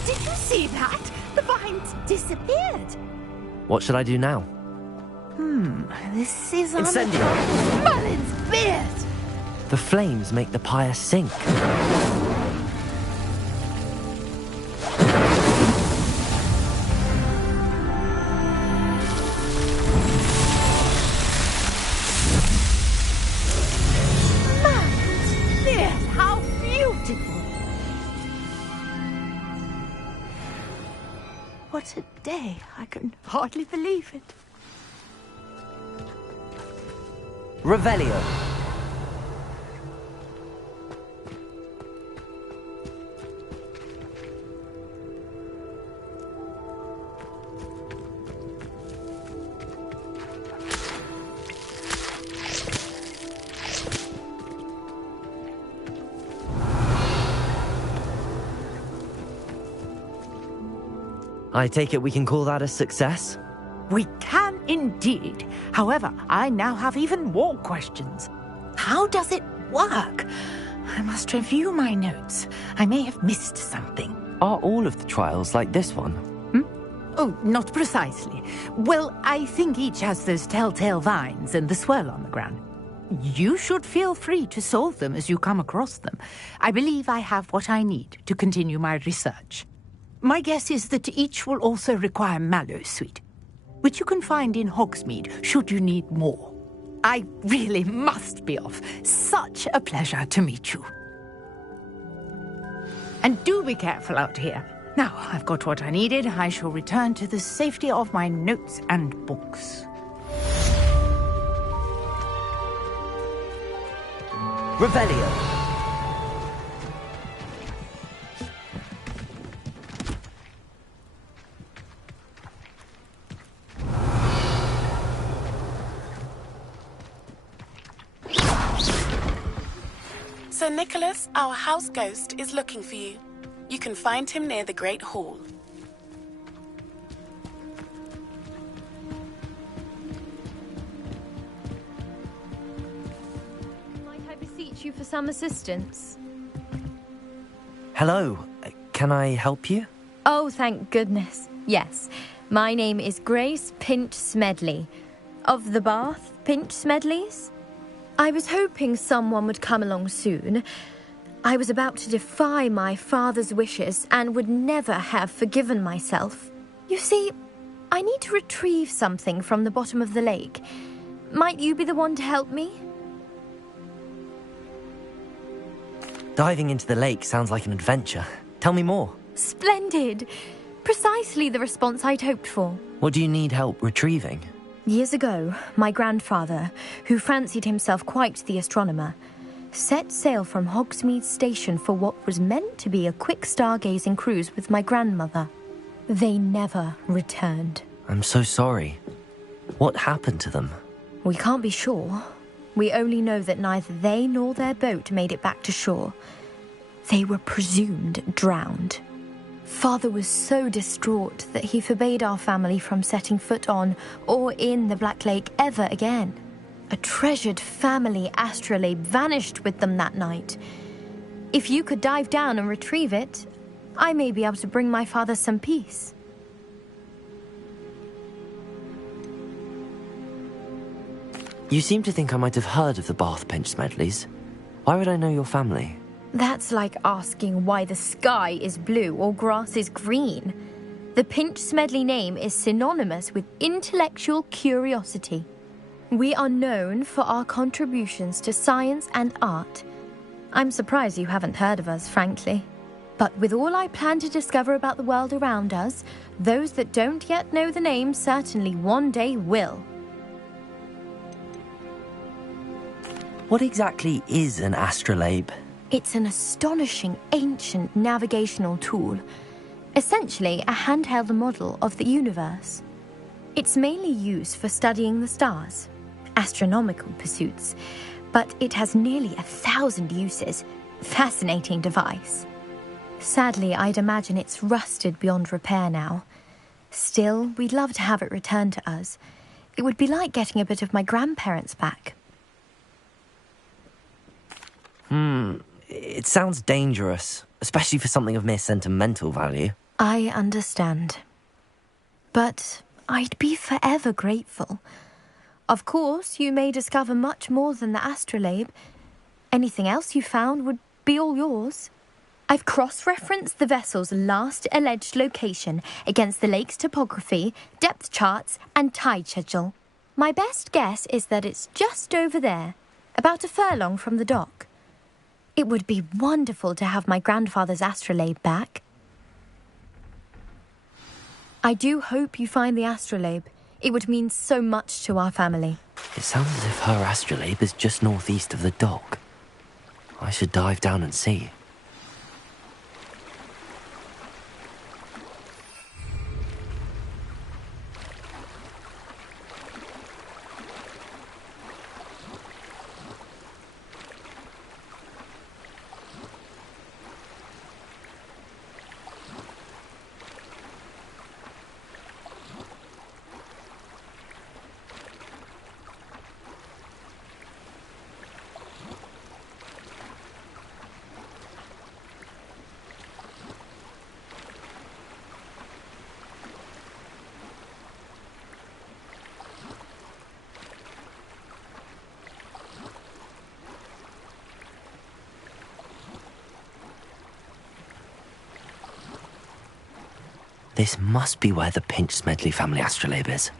Did you see that? The vines disappeared. What should I do now? This is Incendio! Merlin's beard! The flames make the pyre sink. Merlin's beard! How beautiful! What a day. I can hardly believe it. Revelio. I take it we can call that a success? We can indeed. However, I now have even more questions. How does it work? I must review my notes. I may have missed something. Are all of the trials like this one? Oh, not precisely. Well, I think each has those telltale vines and the swirl on the ground. You should feel free to solve them as you come across them. I believe I have what I need to continue my research. My guess is that each will also require mallow sweet, which you can find in Hogsmeade should you need more. I really must be off. Such a pleasure to meet you. And do be careful out here. Now, I've got what I needed. I shall return to the safety of my notes and books. Revelio. Sir Nicholas, our house ghost, is looking for you. You can find him near the Great Hall. Might I beseech you for some assistance? Hello. Can I help you? Oh, thank goodness. Yes. My name is Grace Pinch Smedley. Of the Bath Pinch Smedleys? I was hoping someone would come along soon. I was about to defy my father's wishes and would never have forgiven myself. You see, I need to retrieve something from the bottom of the lake. Might you be the one to help me? Diving into the lake sounds like an adventure. Tell me more. Splendid! Precisely the response I'd hoped for. What do you need help retrieving? Years ago, my grandfather, who fancied himself quite the astronomer, set sail from Hogsmeade Station for what was meant to be a quick stargazing cruise with my grandmother. They never returned. I'm so sorry. What happened to them? We can't be sure. We only know that neither they nor their boat made it back to shore. They were presumed drowned. Father was so distraught that he forbade our family from setting foot on or in the Black Lake ever again. A treasured family astrolabe vanished with them that night. If you could dive down and retrieve it, I may be able to bring my father some peace. You seem to think I might have heard of the Bath Pinch Smedleys. Why would I know your family? That's like asking why the sky is blue or grass is green. The Pinch Smedley name is synonymous with intellectual curiosity. We are known for our contributions to science and art. I'm surprised you haven't heard of us, frankly. But with all I plan to discover about the world around us, those that don't yet know the name certainly one day will. What exactly is an astrolabe? It's an astonishing ancient navigational tool, essentially a handheld model of the universe. It's mainly used for studying the stars, astronomical pursuits, but it has nearly 1,000 uses. Fascinating device. Sadly, I'd imagine it's rusted beyond repair now. Still, we'd love to have it returned to us. It would be like getting a bit of my grandparents back. It sounds dangerous, especially for something of mere sentimental value. I understand. But I'd be forever grateful. Of course, you may discover much more than the astrolabe. Anything else you found would be all yours. I've cross-referenced the vessel's last alleged location against the lake's topography, depth charts, and tide schedule. My best guess is that it's just over there, about a furlong from the dock. It would be wonderful to have my grandfather's astrolabe back. I do hope you find the astrolabe. It would mean so much to our family. It sounds as if her astrolabe is just northeast of the dock. I should dive down and see. This must be where the Pinch Smedley family astrolabe is.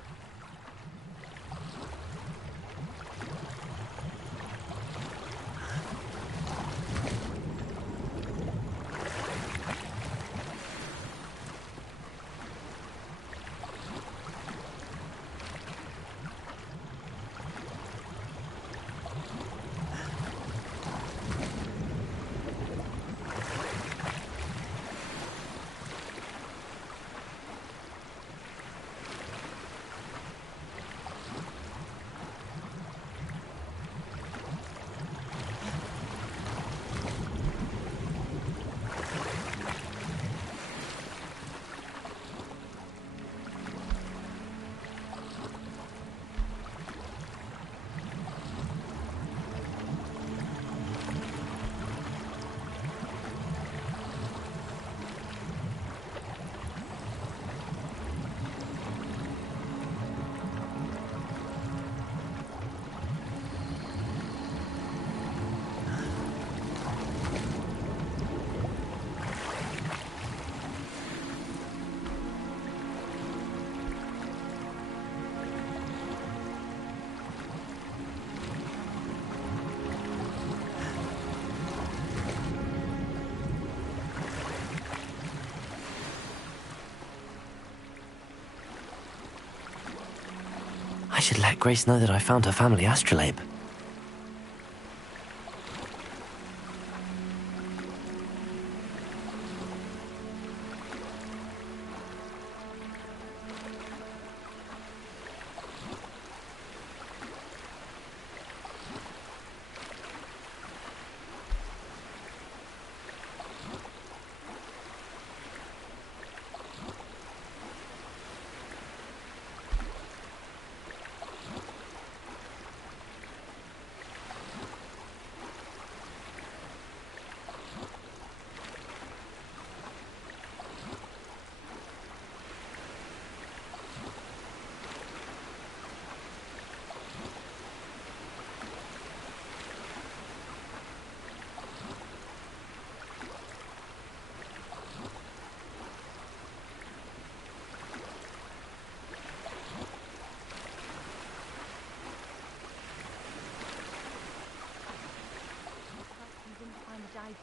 I should let Grace know that I found her family astrolabe.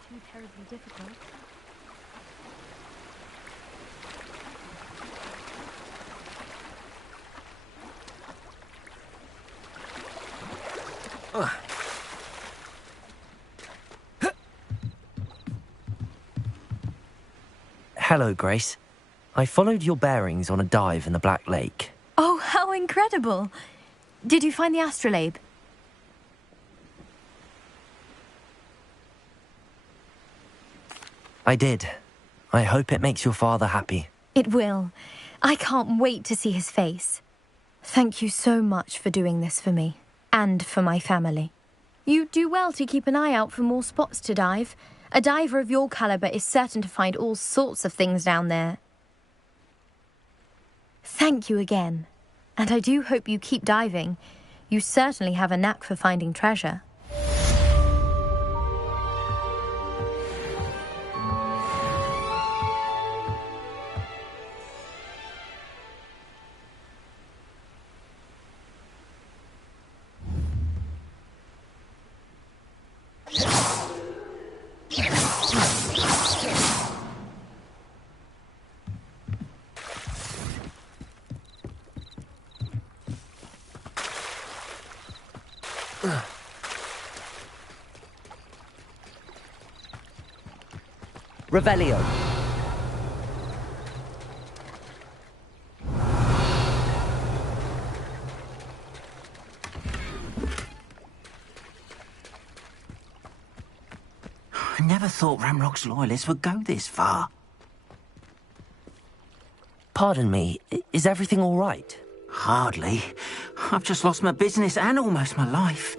too terribly difficult. Hello, Grace. I followed your bearings on a dive in the Black Lake. Oh, how incredible! Did you find the astrolabe? I did. I hope it makes your father happy. It will. I can't wait to see his face. Thank you so much for doing this for me, and for my family. You do well to keep an eye out for more spots to dive. A diver of your caliber is certain to find all sorts of things down there. Thank you again, and I do hope you keep diving. You certainly have a knack for finding treasure. Revelio. I never thought Ranrock's loyalists would go this far. Pardon me, is everything all right? Hardly. I've just lost my business and almost my life.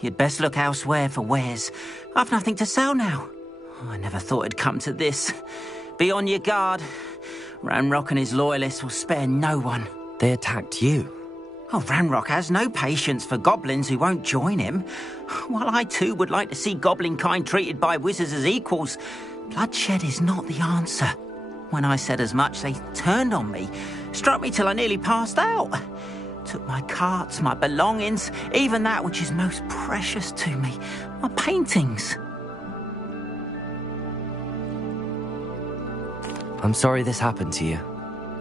You'd best look elsewhere for wares. I've nothing to sell now. I never thought it'd come to this. Be on your guard. Ranrock and his loyalists will spare no one. They attacked you. Oh, Ranrock has no patience for goblins who won't join him. While I too would like to see goblin kind treated by wizards as equals, bloodshed is not the answer. When I said as much, they turned on me, struck me till I nearly passed out. Took my carts, my belongings, even that which is most precious to me, my paintings. I'm sorry this happened to you.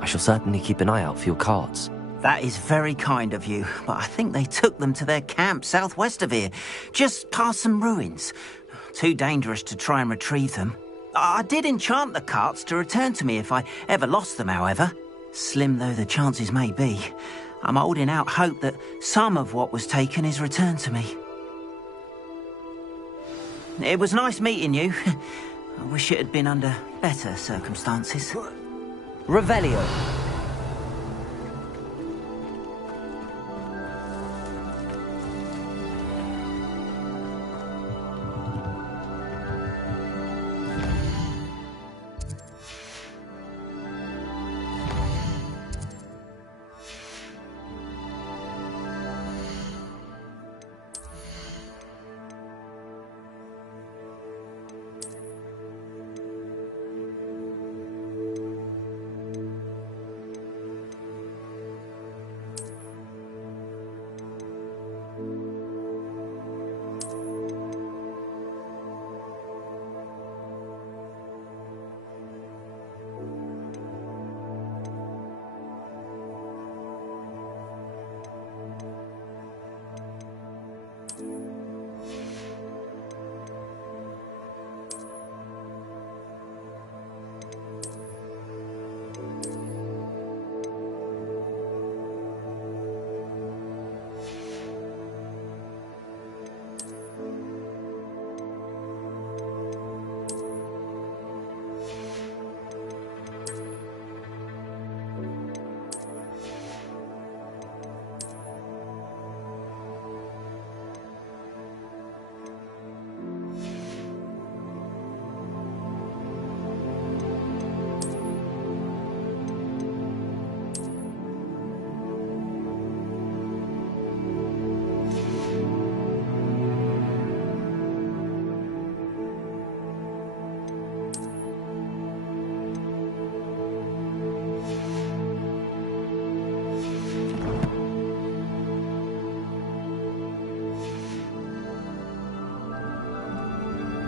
I shall certainly keep an eye out for your carts. That is very kind of you, but I think they took them to their camp southwest of here, just past some ruins. Too dangerous to try and retrieve them. I did enchant the carts to return to me if I ever lost them, however. Slim though the chances may be, I'm holding out hope that some of what was taken is returned to me. It was nice meeting you. I wish it had been under better circumstances. Revelio.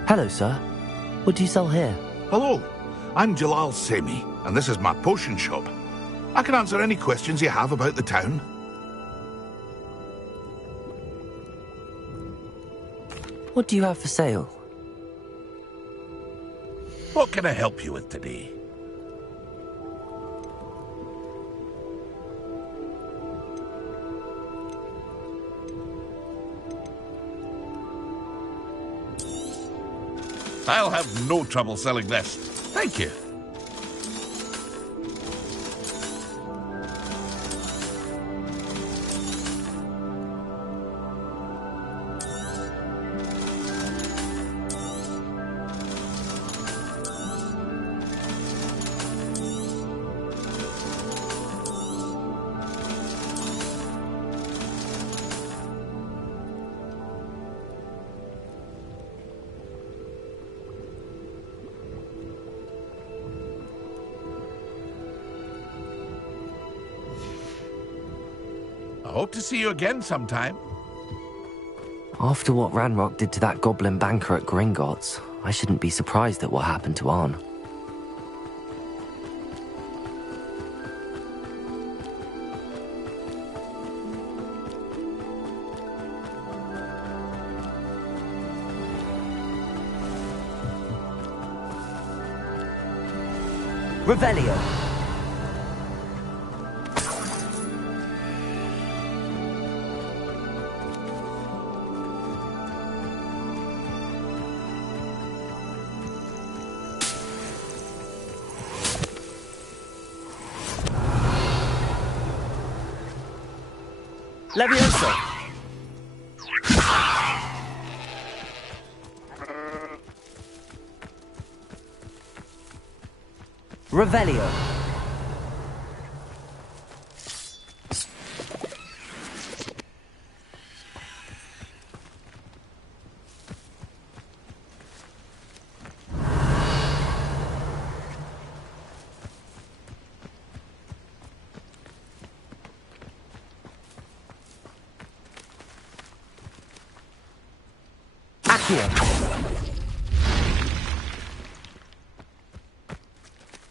Hello, sir. What do you sell here? Hello, I'm Jalal Semi, and this is my potion shop. I can answer any questions you have about the town. What do you have for sale? What can I help you with today? I'll have no trouble selling this. Thank you. I hope to see you again sometime. After what Ranrock did to that goblin banker at Gringotts, I shouldn't be surprised at what happened to Arn. Revelio. Levioso! Revelio!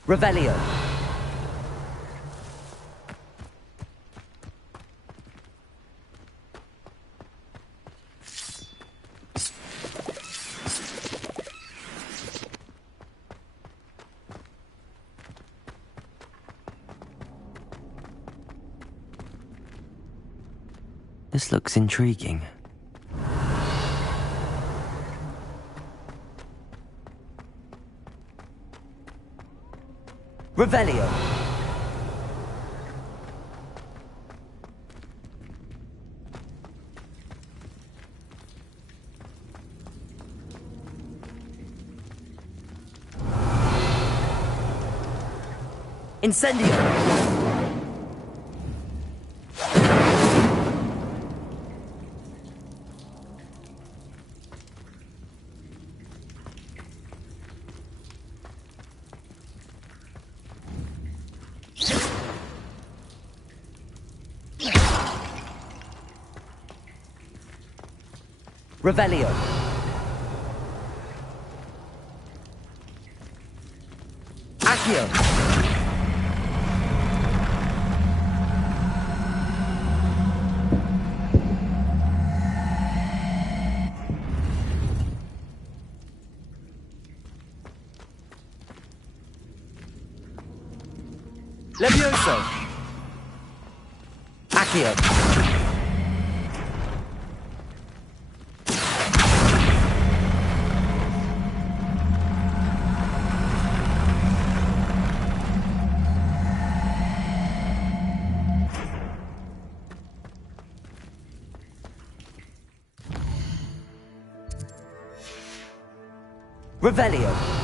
Revelio. This looks intriguing. Revelio. Incendio. Revelio. Accio. Levioso. Accio. Revelio.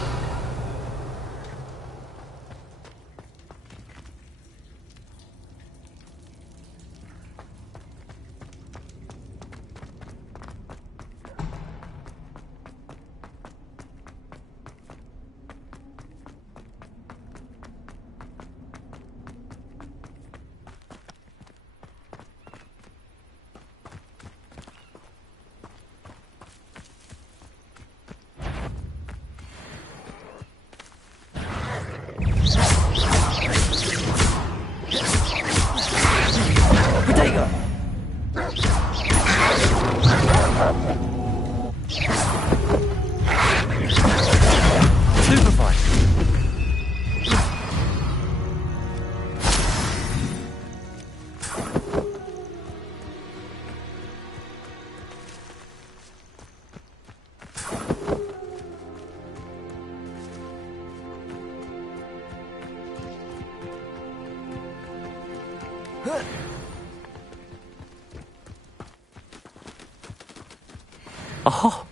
Oh,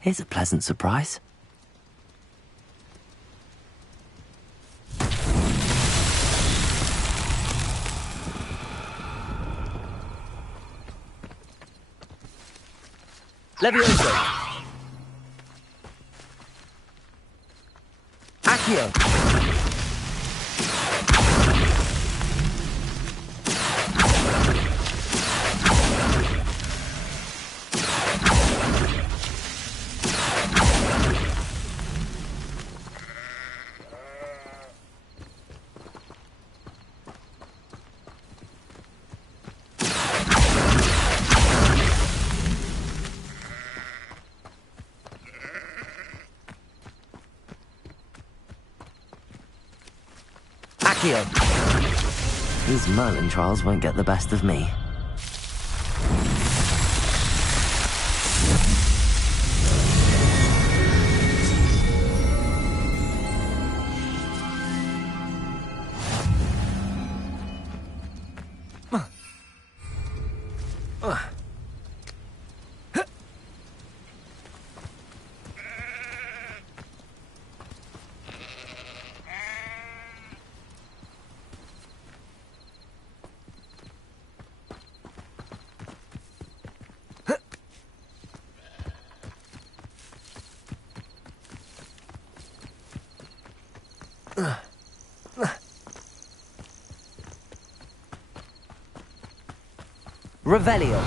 here's a pleasant surprise. Levioso! Accio! These Merlin trials won't get the best of me. Revelio.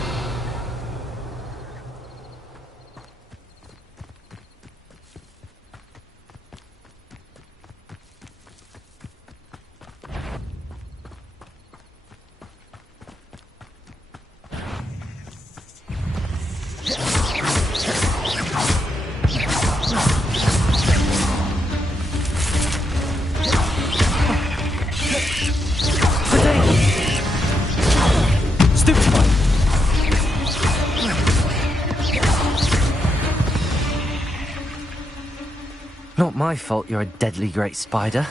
Not my fault you're a deadly great spider.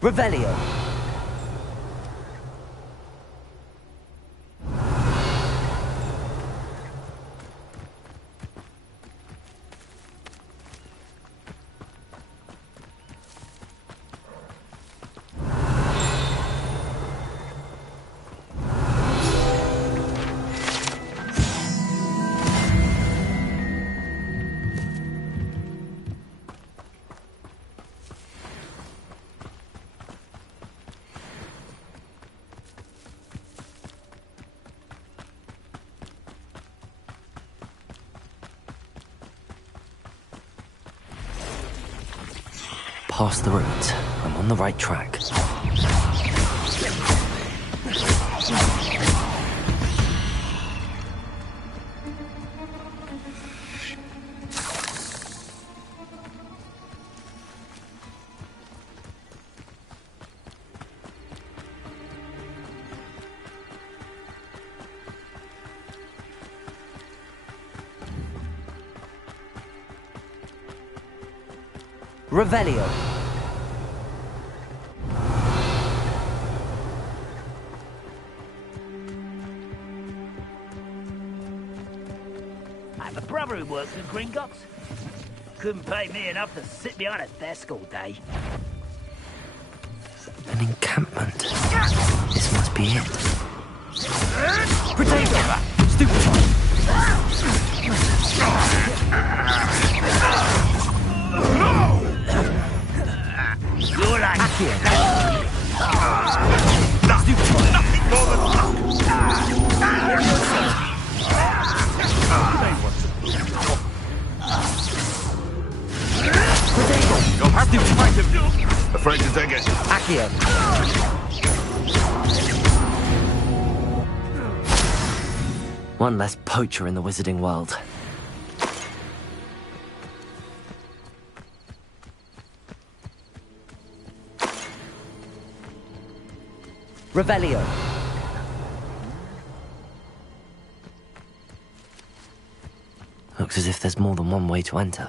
Revelio. Past the route. I'm on the right track. Revelio. I have a brother who works in Gringotts. Couldn't pay me enough to sit behind a desk all day. An encampment. This must be it. Potato! Stupid! You're like Nothing more than luck. You'll have to fight him. Afraid to take it. Accio. One less poacher in the wizarding world. Revelio. Looks as if there's more than one way to enter.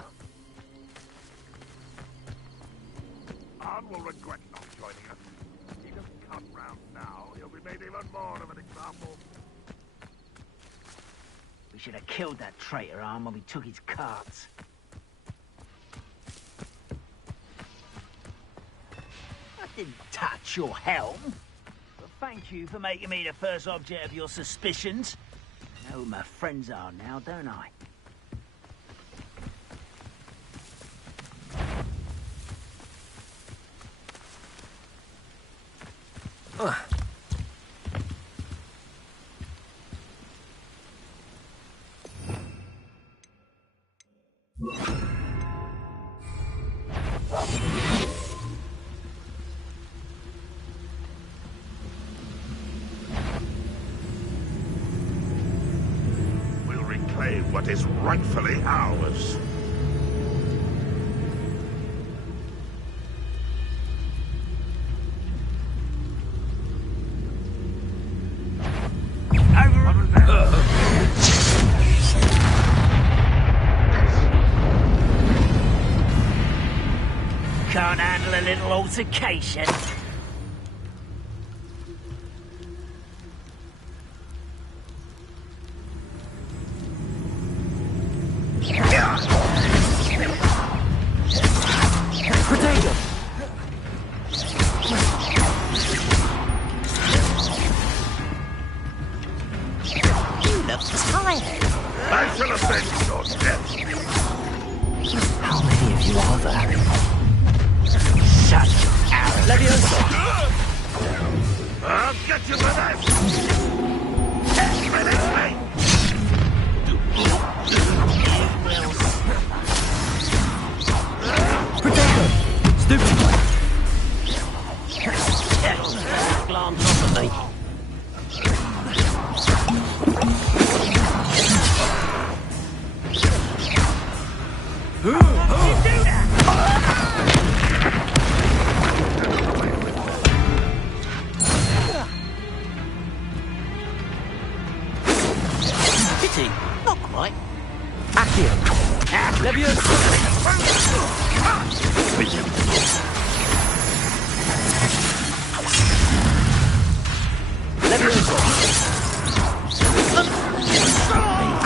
We should have killed that traitor arm when we took his carts. I didn't touch your helm. But thank you for making me the first object of your suspicions. I know who my friends are now, don't I? We'll reclaim what is rightfully ours. Can't handle a little altercation. Potato! You look tired. I shall avenge your death. How many of you are there? Shut up. Leviosa! I'll get you for this! Finish me! Potato! Stupid! Glance off of me. Pity. Not quite. Accio! Leviosa! Leviosa!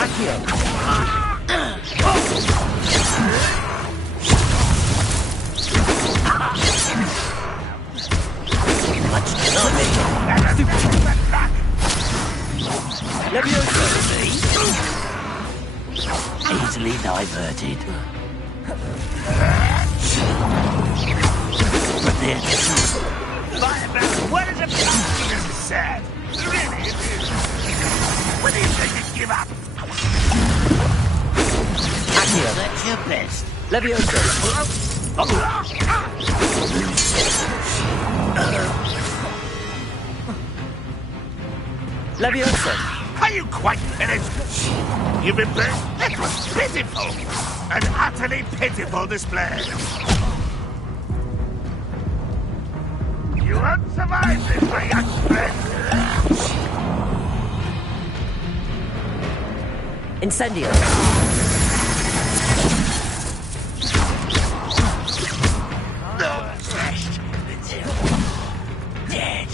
Accio! Leviosa. Easily diverted. But then... What is it? This is sad. Really, it is. When do you think you give up? Accio! That's your best. Leviosa! Leviosa! Are you quite finished? You've been burned? That was pitiful. An utterly pitiful display. You won't survive this, my young friend. Incendio! Dead.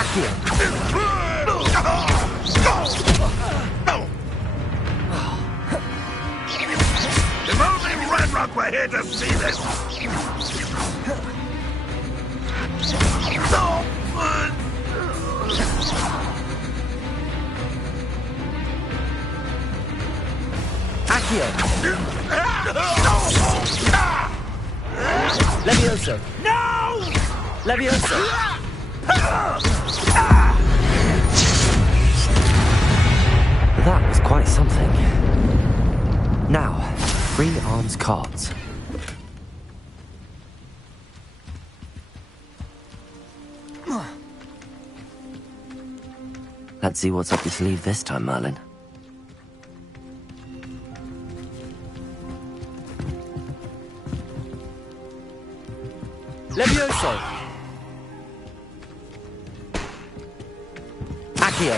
Accio! If only Ranrock were here to see this. Accio! Leviosa! No! Leviosa! That was quite something. Now, free arms cards. Let's see what's up your sleeve this time, Merlin. Levioso! Accio!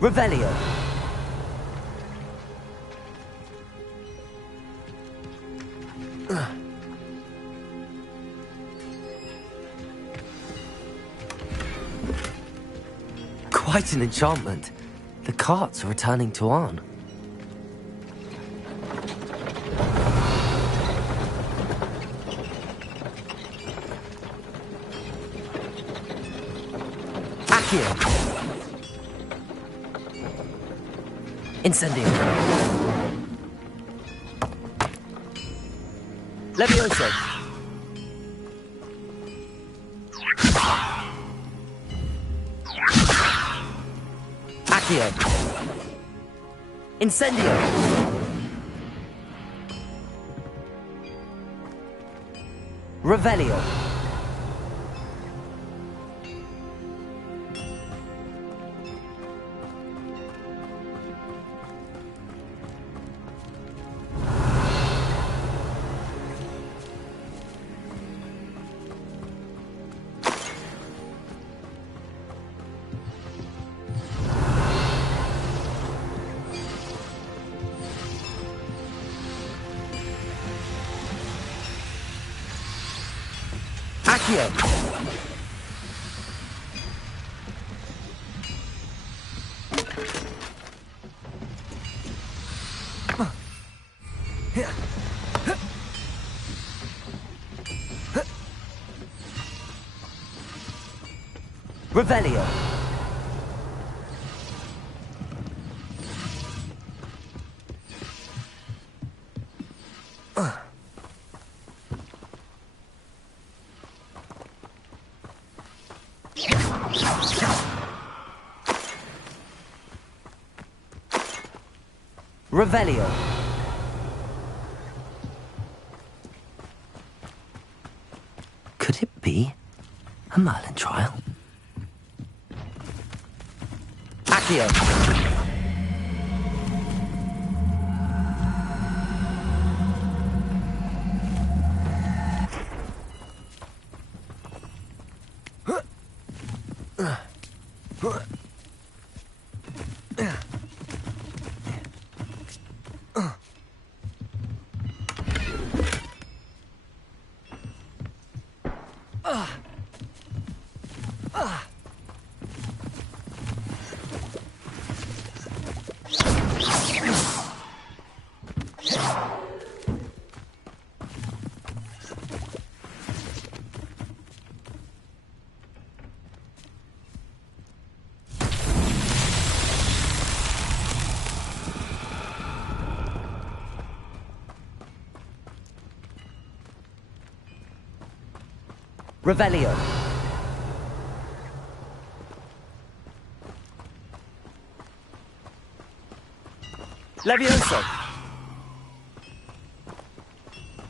Revelio. Quite an enchantment. The carts are returning to Arn. Accio. Incendio. Levioso. Accio. Incendio. Revelio. Accio. Revelio. Revelio. Could it be a Merlin trial? Accio. Revelio. Levioso.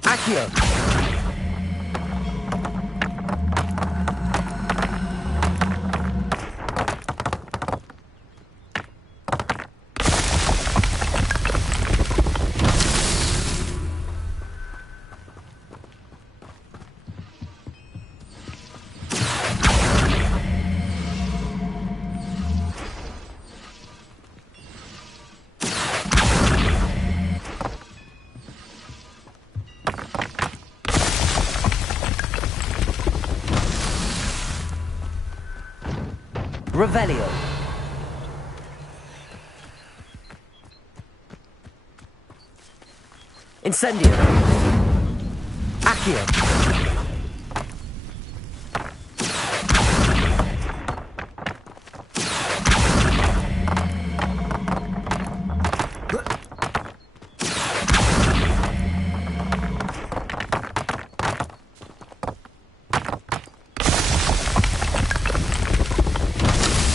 Accio. Revelio. Incendio. Accio.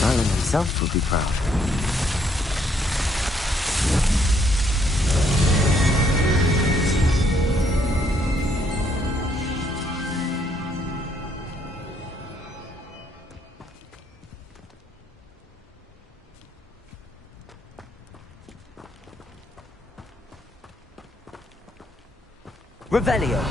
Merlin himself would be proud. Revelio.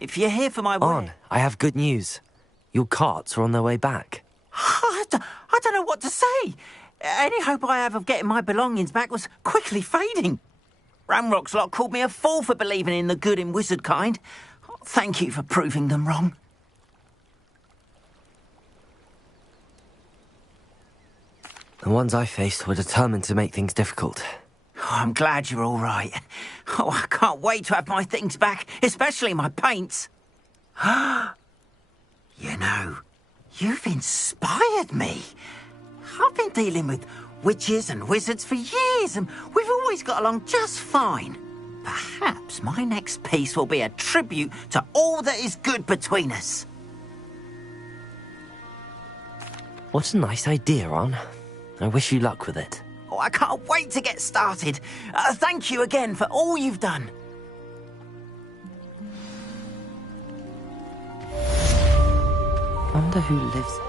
If you're here for my On, I have good news. Your carts are on their way back. I don't know what to say. Any hope I have of getting my belongings back was quickly fading. Ramrock's lot called me a fool for believing in the good in wizard kind. Thank you for proving them wrong. The ones I faced were determined to make things difficult. Oh, I'm glad you're all right. Oh, I can't wait to have my things back, especially my paints. You know, you've inspired me. I've been dealing with witches and wizards for years, and we've always got along just fine. Perhaps my next piece will be a tribute to all that is good between us. What a nice idea, Ron. I wish you luck with it. Oh, I can't wait to get started. Thank you again for all you've done. Wonder who lives...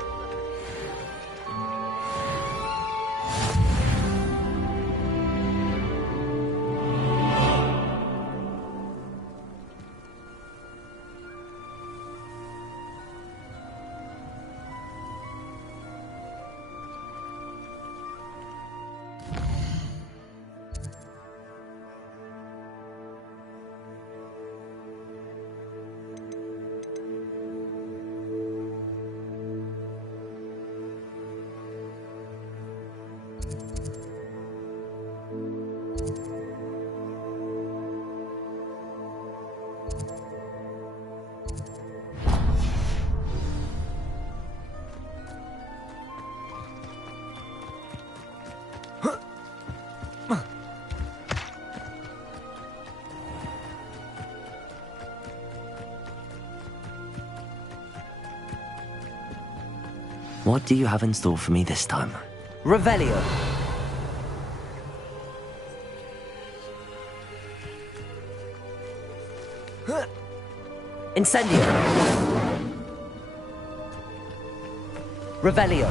What do you have in store for me this time? Revelio. Incendio. Revelio.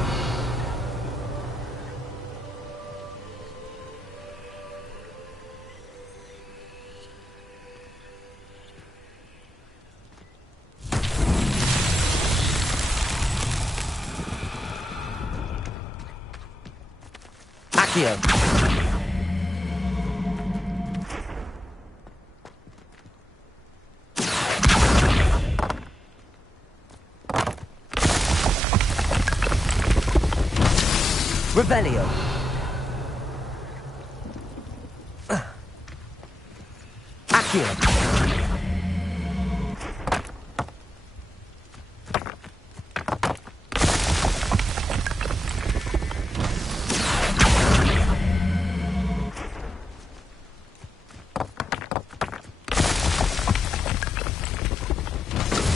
Accio. Revelio. Accio.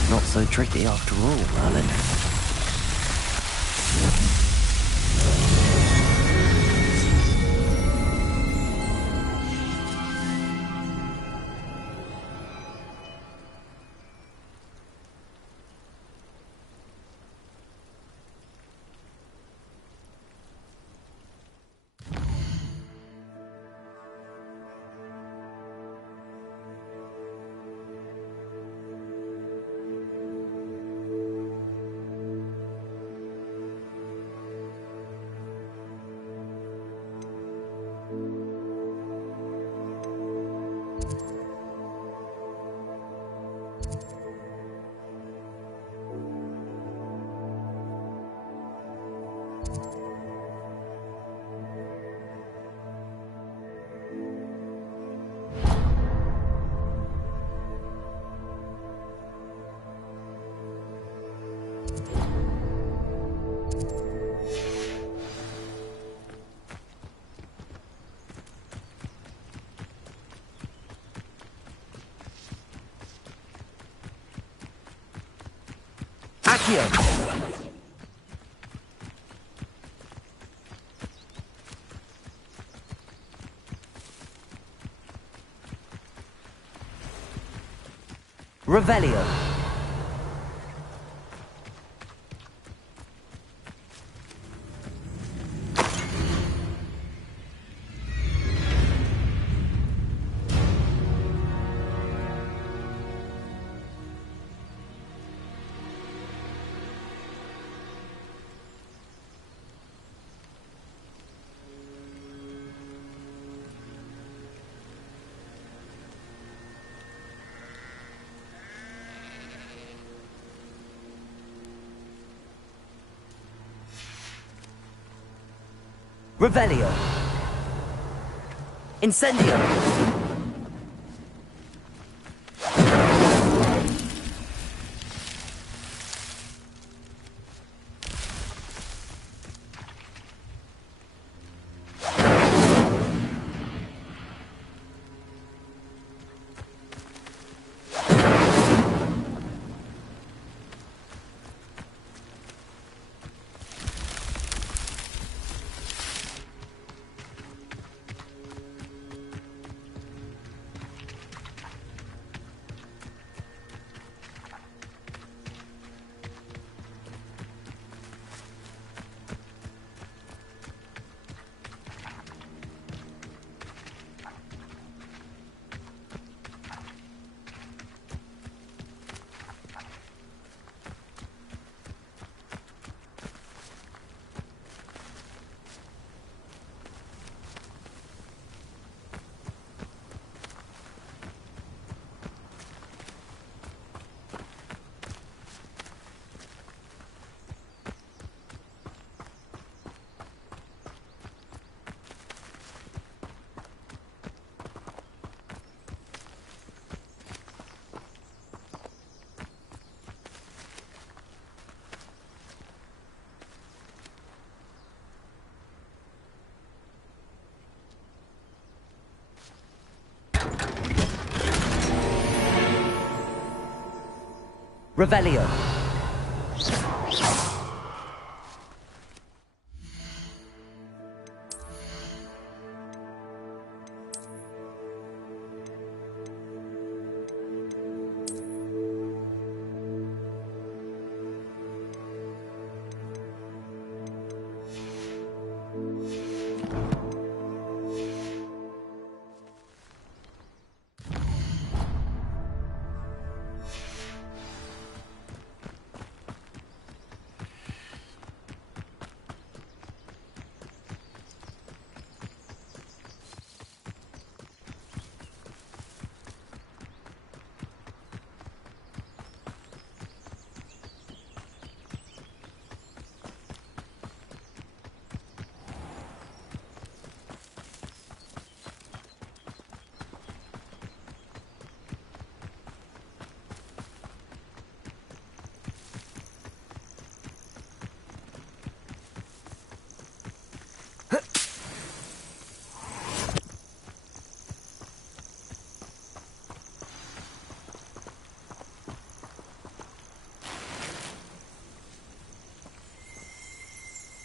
Not so tricky after all, Merlin. Accio. Revelio. Revelio. Incendio. Revelio.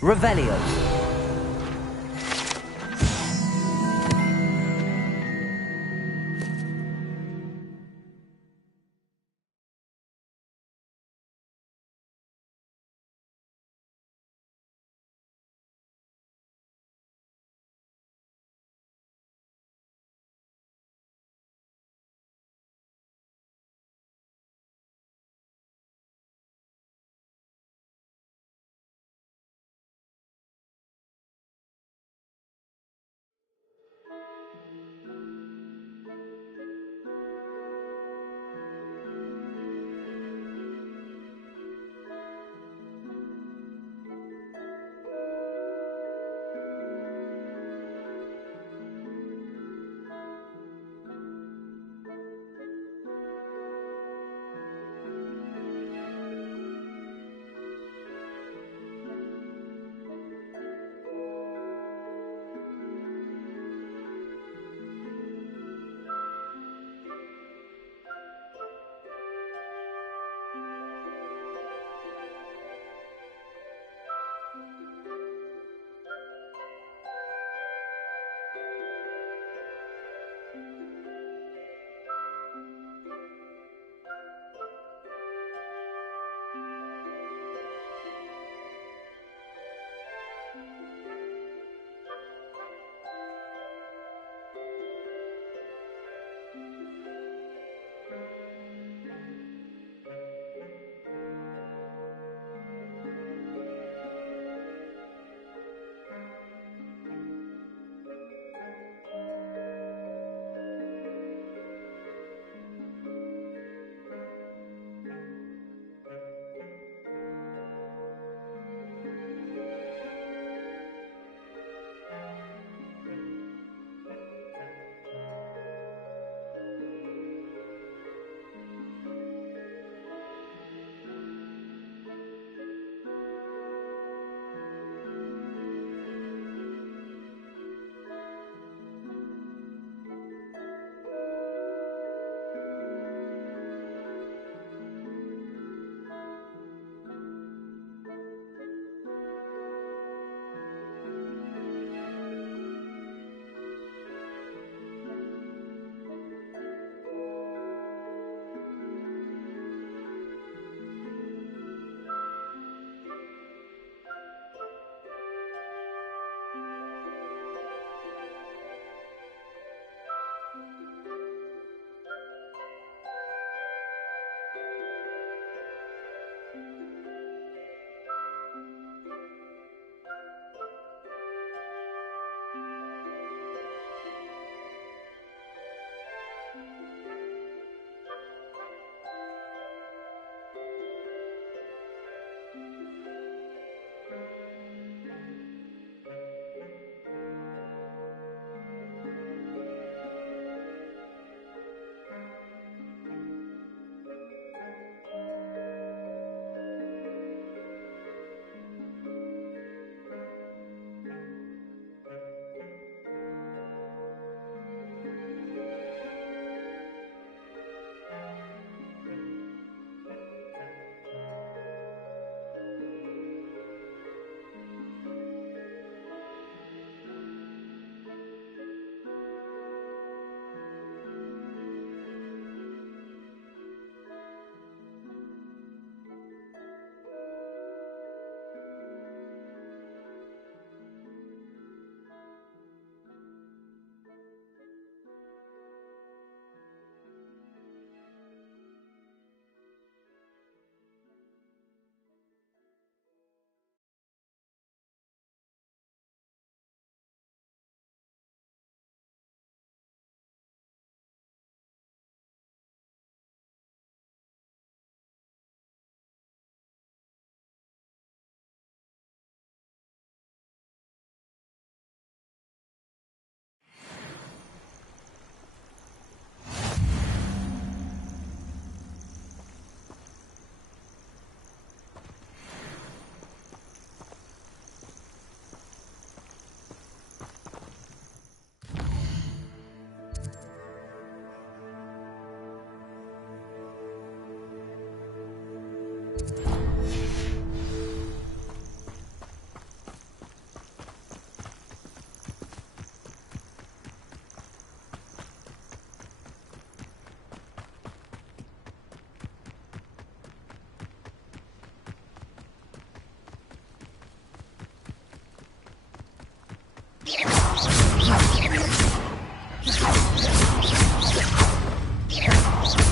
Revelio.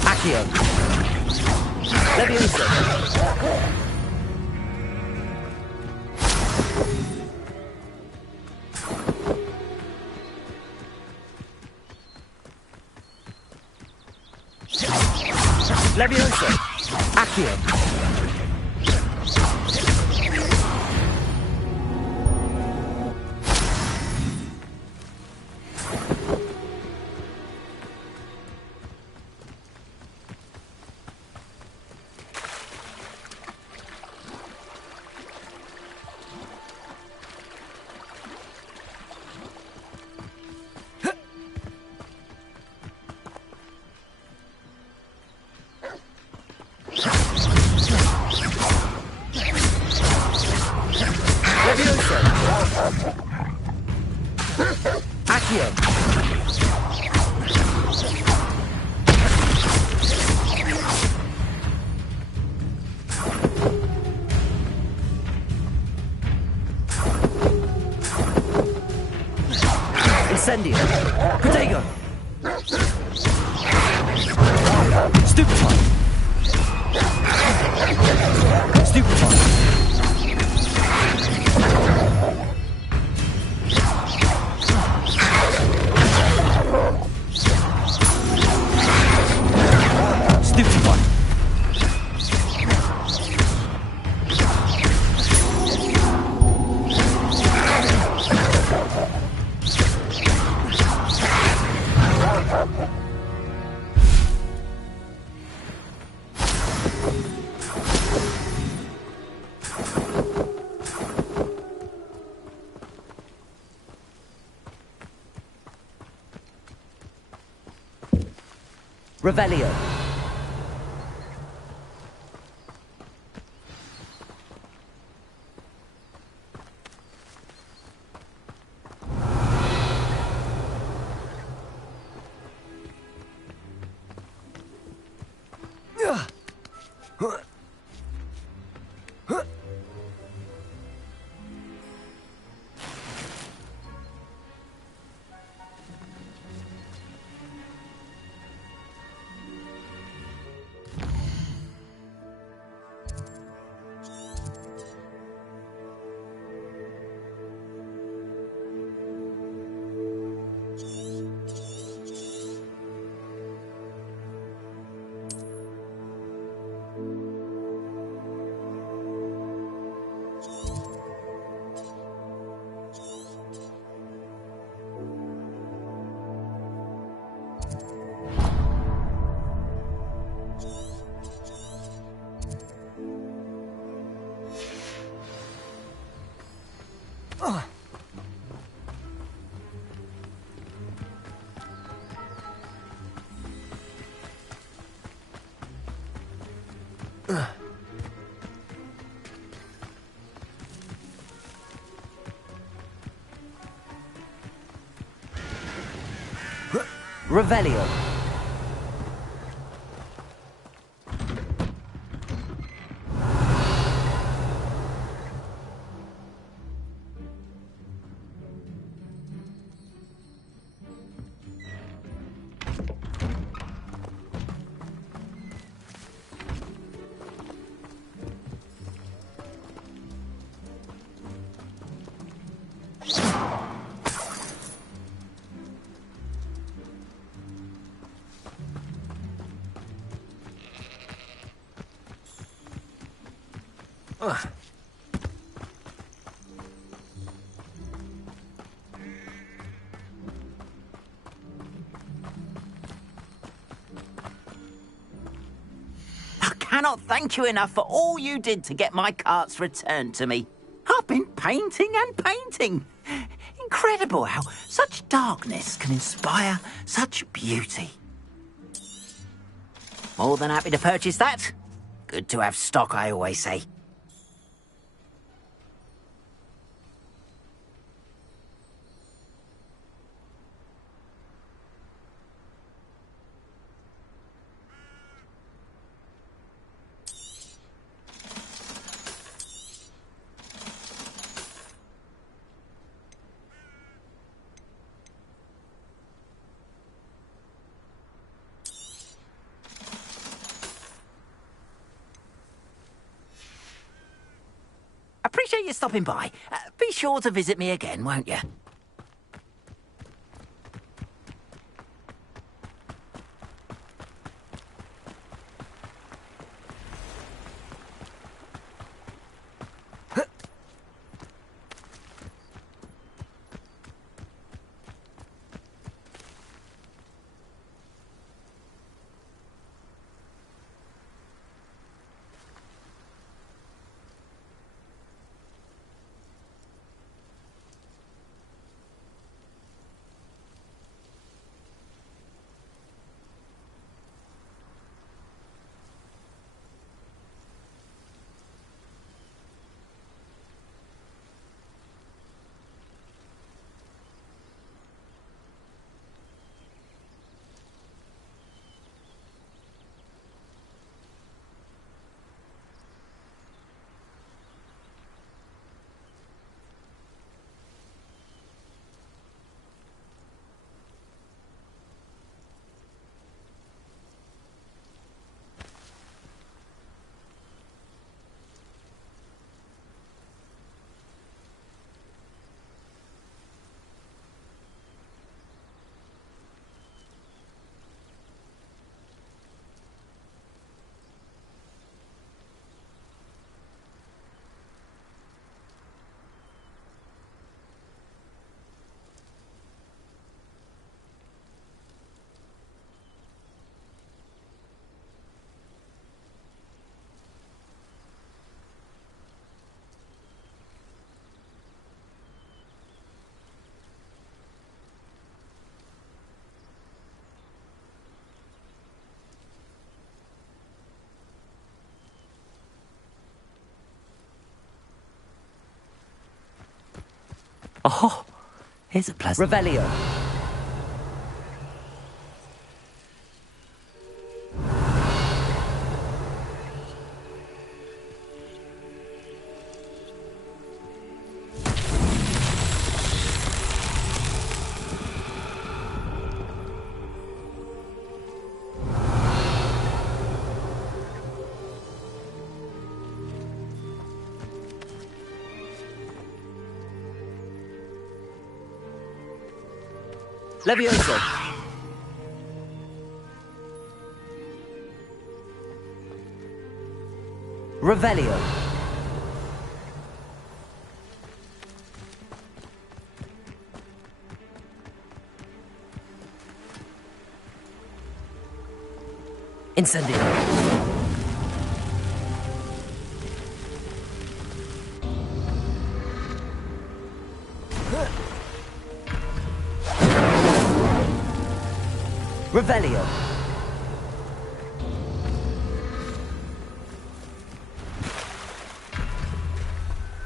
Accio. Leviosa. Leviosa. Accio. Accio. Incendio. Protego. Stupefy. Stupefy. Revelio. Revelio. I cannot thank you enough for all you did to get my carts returned to me. I've been painting and painting. Incredible how such darkness can inspire such beauty. More than happy to purchase that. Good to have stock, I always say. Appreciate you stopping by. Be sure to visit me again, won't you? Oh, here's a pleasant... Revelio. Levioso. Revelio. Incendio. Revelio.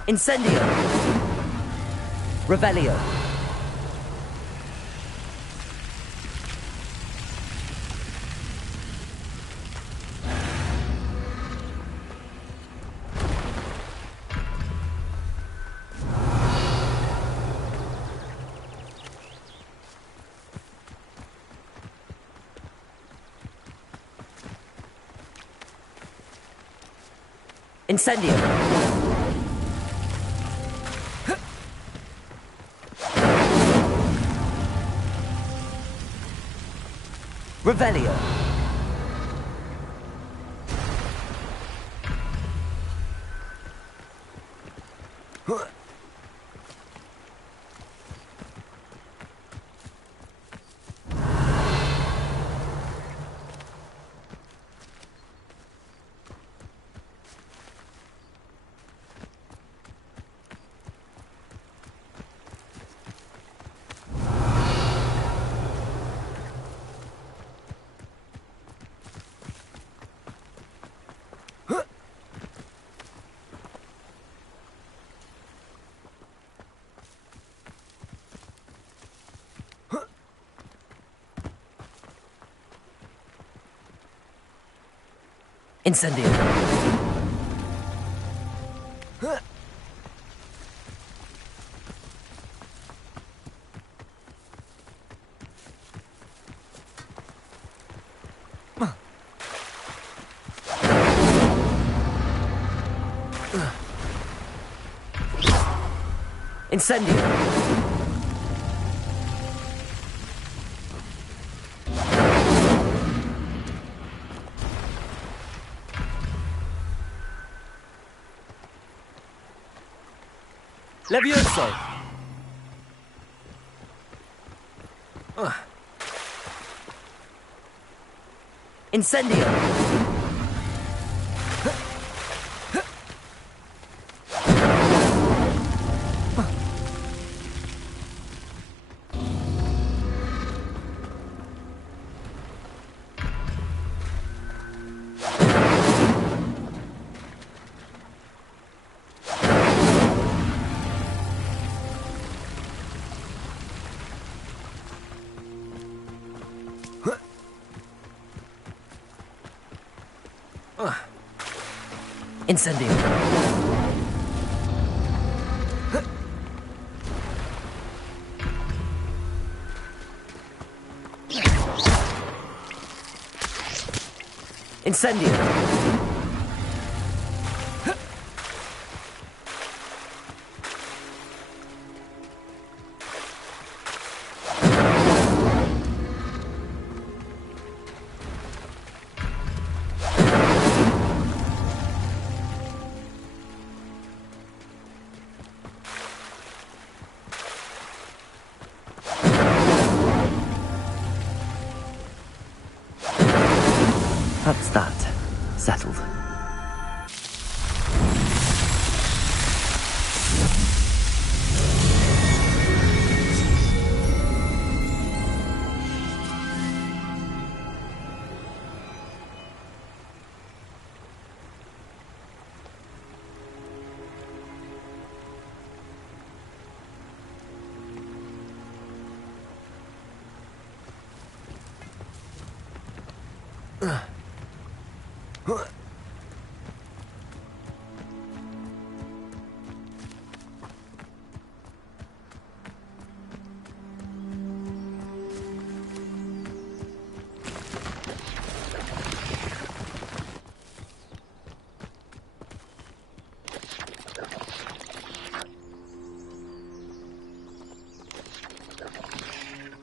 Incendio. Revelio. Incendio. Revelio. Incendio. Incendio. Levioso. Incendio. Incendio. Incendio. That's that. Settled.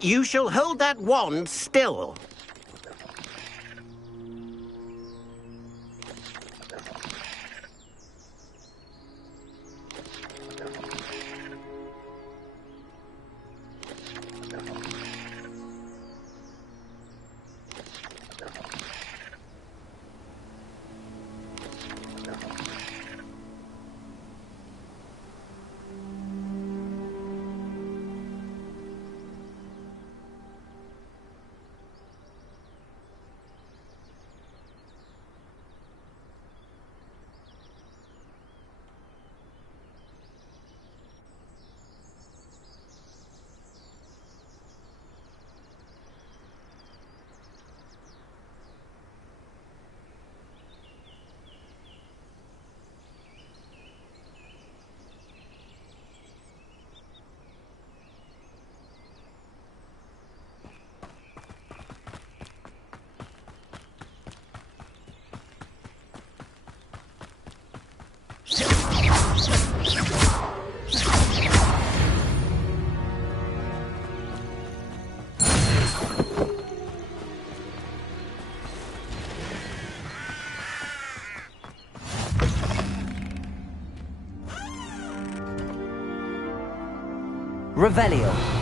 You shall hold that wand still. Revelio.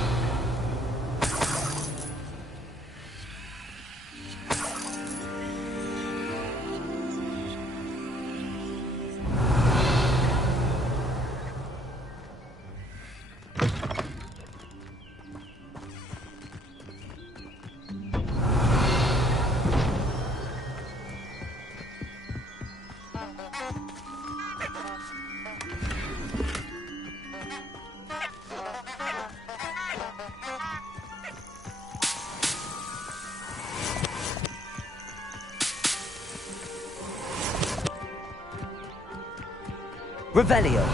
Revelio.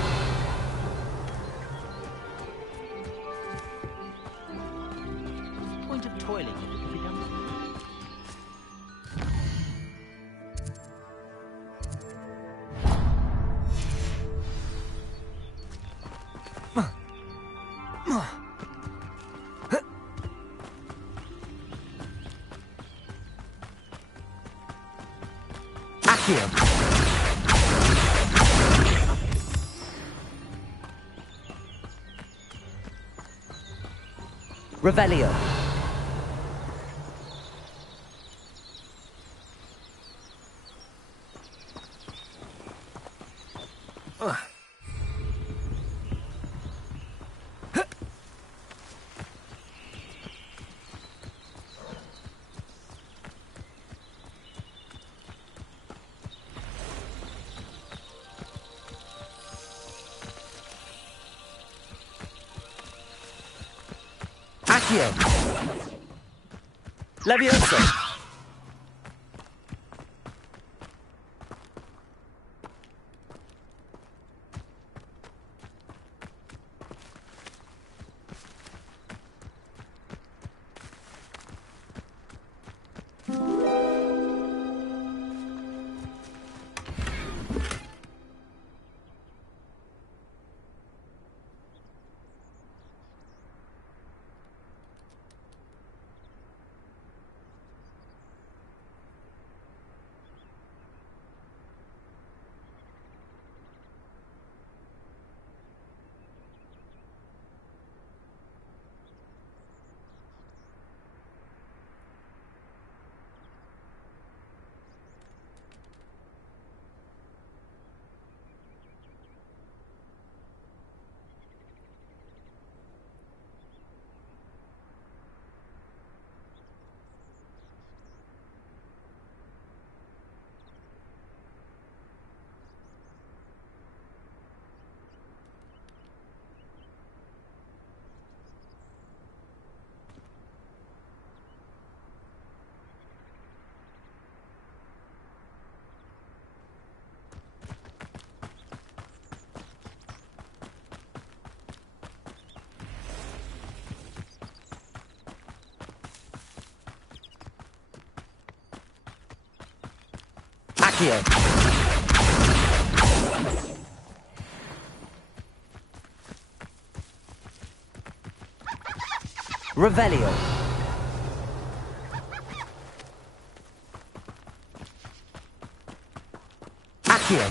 Point of toiling to be done. Accio. Revelio. Accio. Levioso. Accio. Revelio. Accio.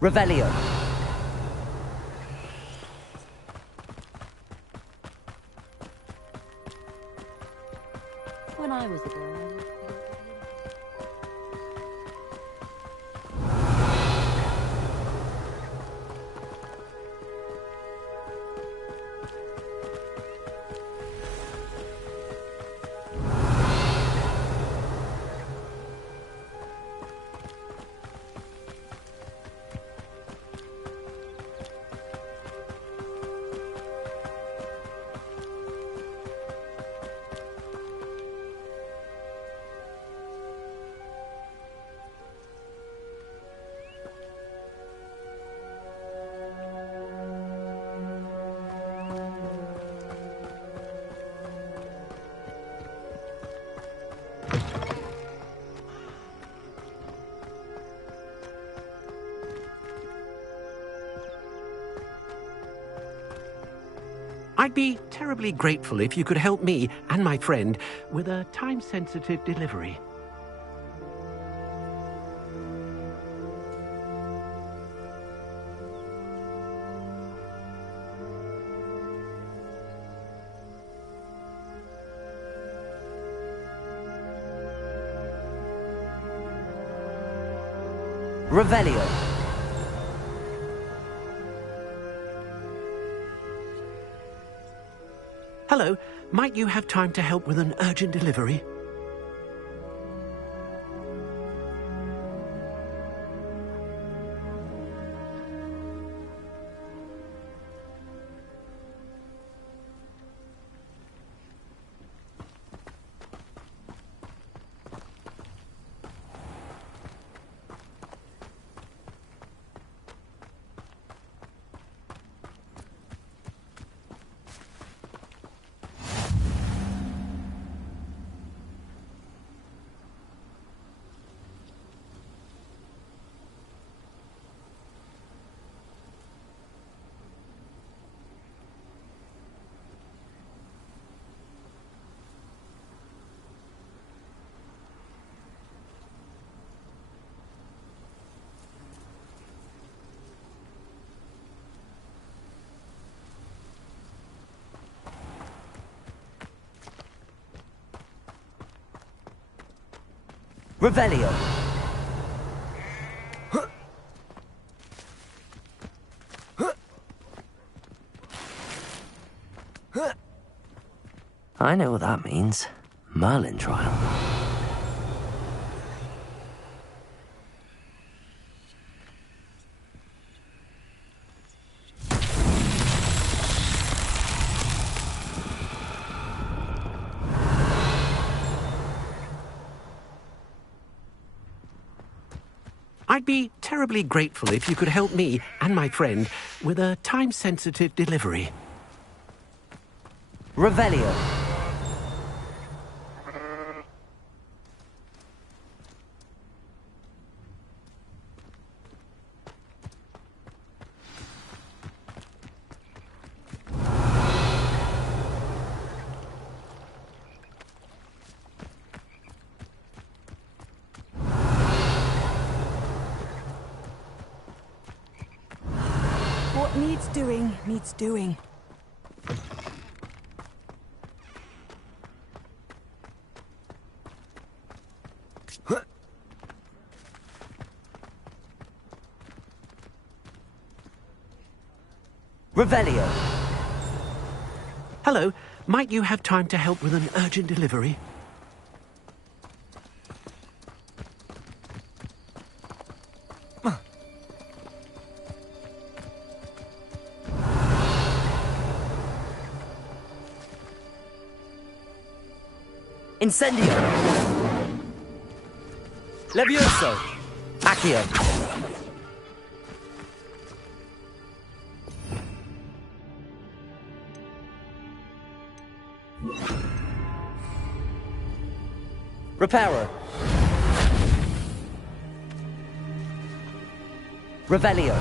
Revelio. When I was a girl, I'd be terribly grateful if you could help me and my friend with a time-sensitive delivery. Revelio. Hello, might you have time to help with an urgent delivery? Revelio. I know what that means. Merlin trial. I'd be terribly grateful if you could help me and my friend with a time-sensitive delivery. Revelio. What needs doing, needs doing. Revelio. Hello, might you have time to help with an urgent delivery? Incendio. Levioso. Accio. Reparo. Revelio.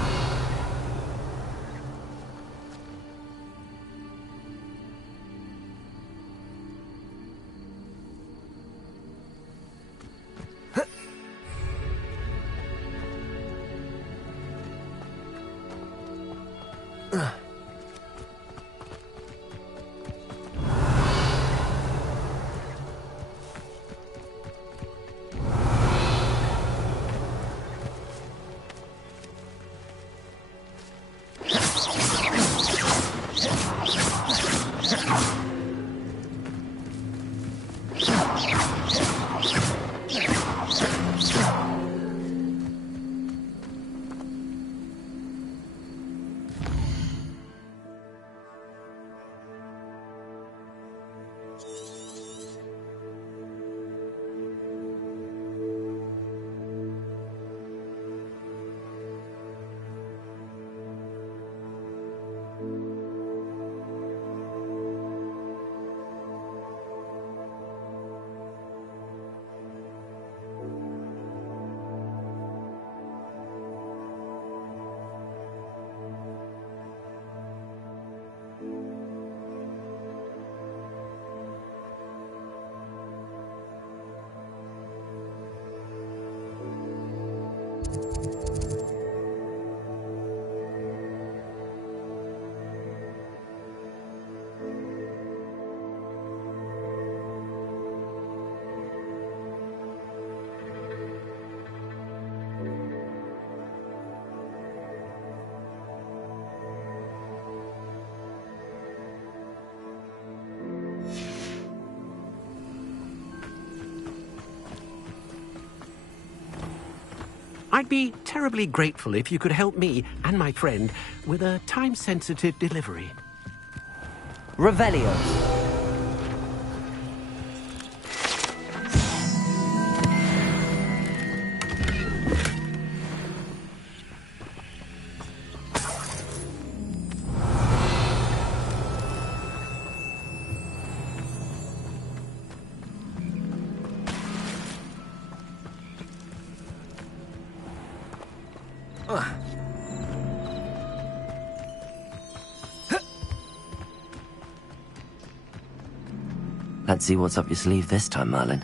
I'd be terribly grateful if you could help me and my friend with a time-sensitive delivery. Revelio. Let's see what's up your sleeve this time, Merlin.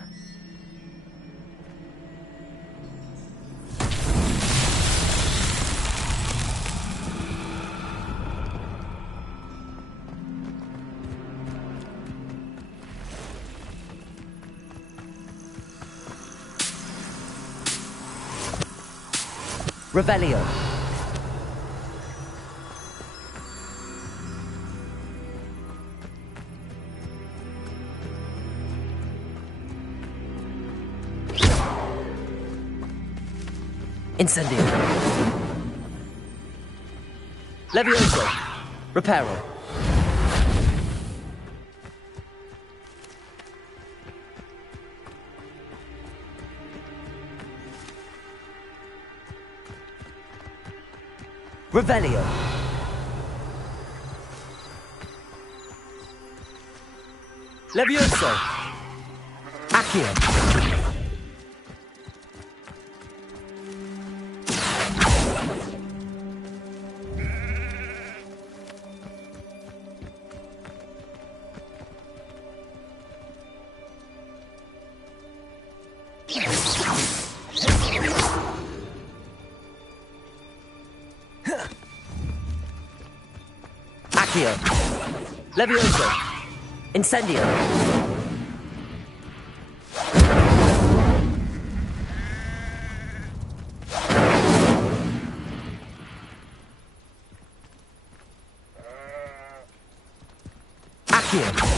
Revelio. Incendio. Levioso. Reparo. Revelio. Levioso. Accio. Accio. Levioso. Incendio. Accio.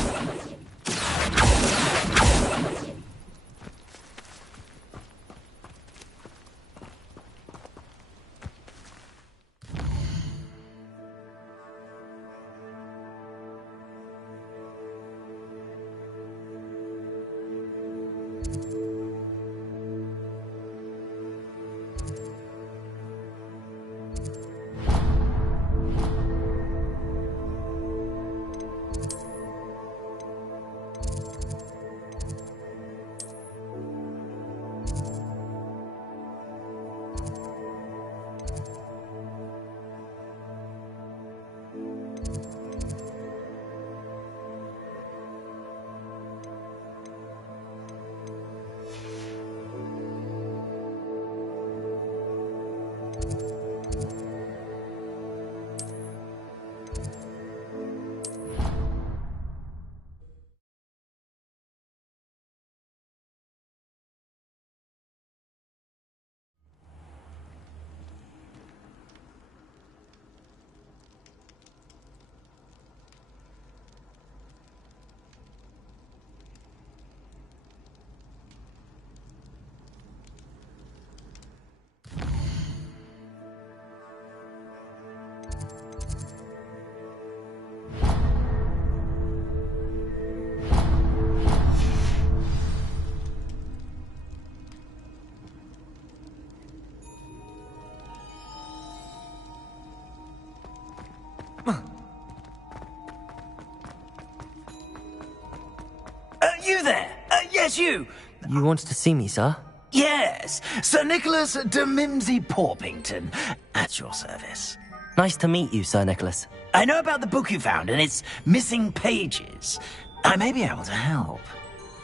You there? Yes, you. You wanted to see me, sir? Yes, Sir Nicholas de Mimsy Porpington, at your service. Nice to meet you, Sir Nicholas. I know about the book you found and its missing pages. I may be able to help.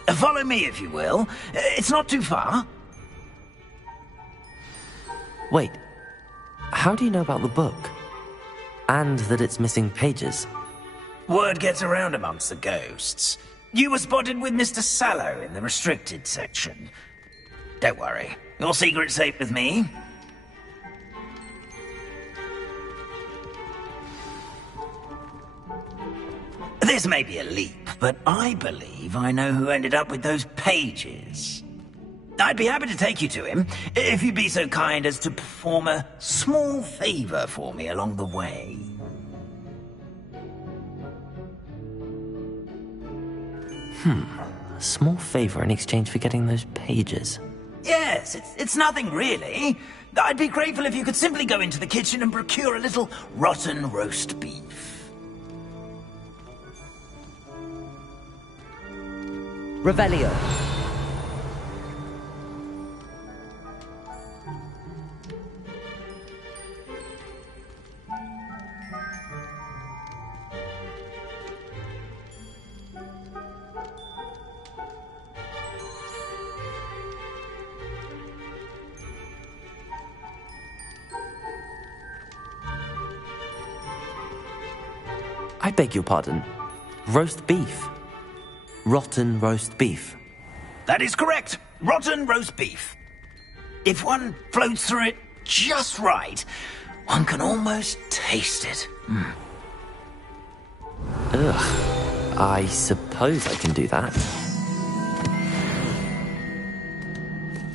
Follow me, if you will. It's not too far. Wait, how do you know about the book? And that it's missing pages? Word gets around amongst the ghosts. You were spotted with Mr. Sallow in the restricted section. Don't worry, your secret's safe with me. This may be a leap, but I believe I know who ended up with those pages. I'd be happy to take you to him, if you'd be so kind as to perform a small favor for me along the way. A small favor in exchange for getting those pages. Yes, it's nothing really. I'd be grateful if you could simply go into the kitchen and procure a little rotten roast beef. Revelio. I beg your pardon. Roast beef. Rotten roast beef. That is correct. Rotten roast beef. If one floats through it just right. One can almost taste it. Ugh. I suppose I can do that.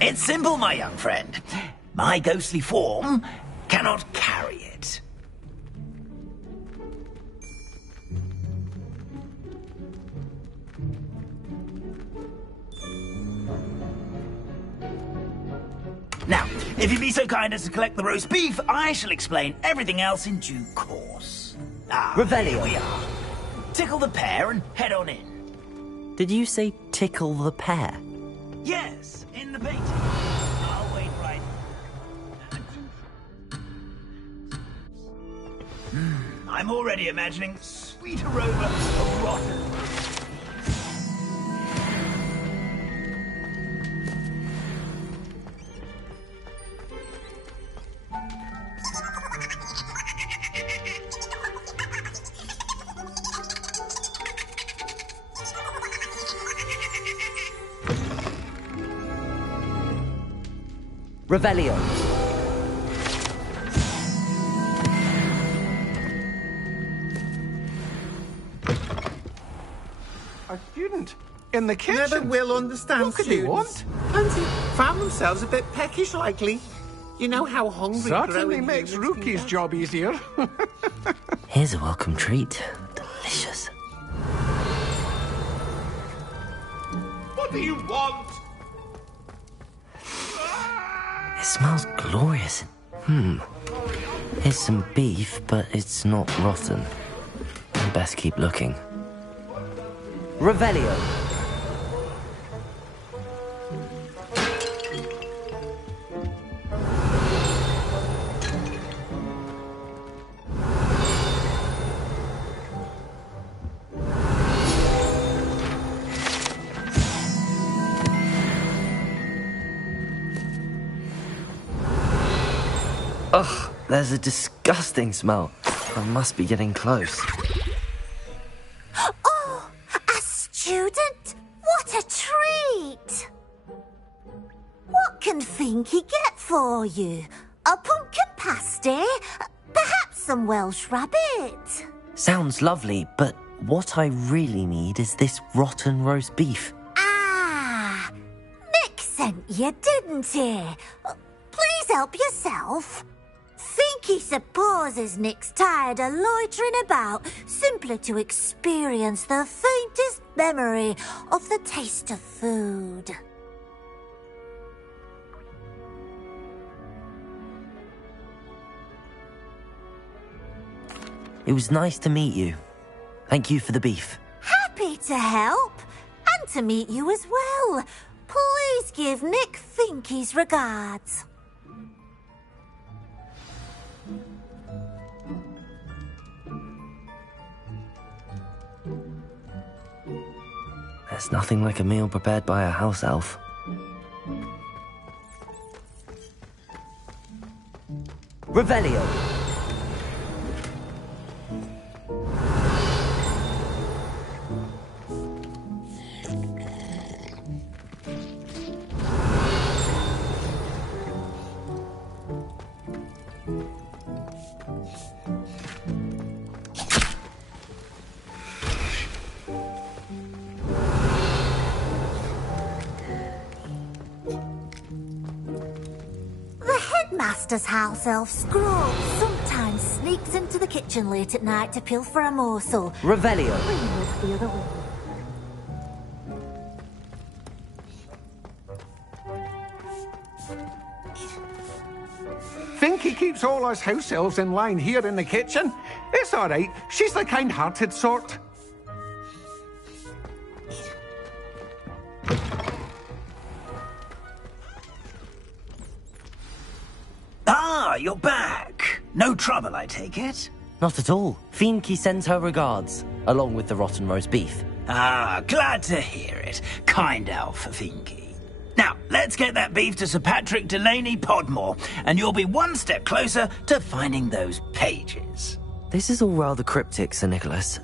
It's simple, my young friend. My ghostly form cannot carry it. Now, if you'd be so kind as to collect the roast beef, I shall explain everything else in due course. Revelio. Here we are. Tickle the pear and head on in. Did you say tickle the pear? Yes, in the painting. I'll wait right. I'm already imagining sweet aroma of rotten. Revelio. A student in the kitchen. Never will understand What could you students. want? Fancy found themselves a bit peckish, likely. You know how hungry Certainly growing makes humans can Rookie's get. job easier. Here's a welcome treat. Delicious. What do you want? It smells glorious. Here's some beef, but it's not rotten. I best keep looking. Revelio. Ugh, there's a disgusting smell. I must be getting close. Oh, a student? What a treat! What can Finky get for you? A pumpkin pasty? Perhaps some Welsh rabbit? Sounds lovely, but what I really need is this rotten roast beef. Ah, Nick sent you, didn't he? Please help yourself. Finky supposes Nick's tired of loitering about, simply to experience the faintest memory of the taste of food. It was nice to meet you. Thank you for the beef. Happy to help, and to meet you as well. Please give Nick Finky's regards. There's nothing like a meal prepared by a house elf. Revelio. Master's house elf Scroll sometimes sneaks into the kitchen late at night to pilfer a morsel. Revelio. We look the other way. Finky keeps all us house elves in line here in the kitchen. It's all right. She's the kind-hearted sort. Ah, you're back. No trouble, I take it? Not at all. Finky sends her regards, along with the rotten roast beef. Ah, glad to hear it. Kind elf, Finky. Now, let's get that beef to Sir Patrick Delaney Podmore, and you'll be one step closer to finding those pages. This is all rather cryptic, Sir Nicholas.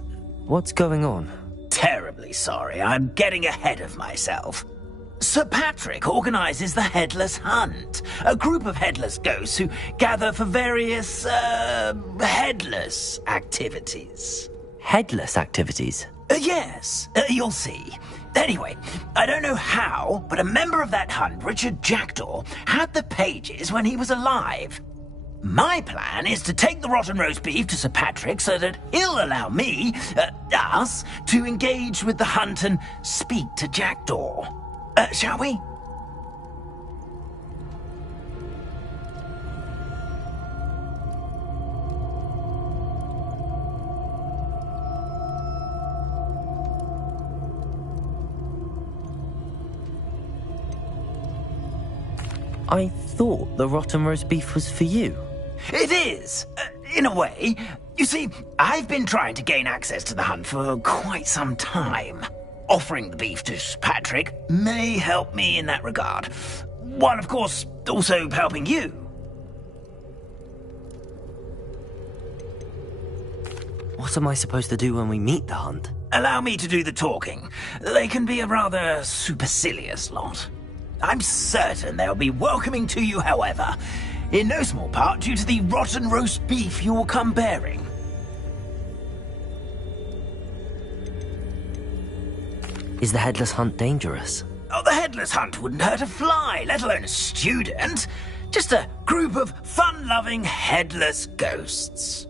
What's going on? Terribly sorry. I'm getting ahead of myself. Sir Patrick organises the Headless Hunt, a group of headless ghosts who gather for various, headless activities. Headless activities? Yes, you'll see. Anyway, I don't know how, but a member of that hunt, Richard Jackdaw, had the pages when he was alive. My plan is to take the rotten roast beef to Sir Patrick so that he'll allow me, us, to engage with the hunt and speak to Jackdaw. Shall we? I thought the rotten roast beef was for you. It is, in a way. You see, I've been trying to gain access to the hunt for quite some time. Offering the beef to Patrick may help me in that regard. While, of course, also helping you. What am I supposed to do when we meet the hunt? Allow me to do the talking. They can be a rather supercilious lot. I'm certain they'll be welcoming to you, however, in no small part due to the rotten roast beef you'll come bearing. Is the Headless Hunt dangerous? Oh, the Headless Hunt wouldn't hurt a fly, let alone a student. Just a group of fun-loving headless ghosts.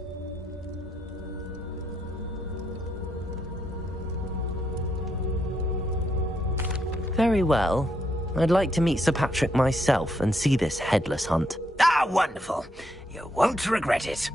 Very well. I'd like to meet Sir Patrick myself and see this Headless Hunt. Ah, wonderful. You won't regret it.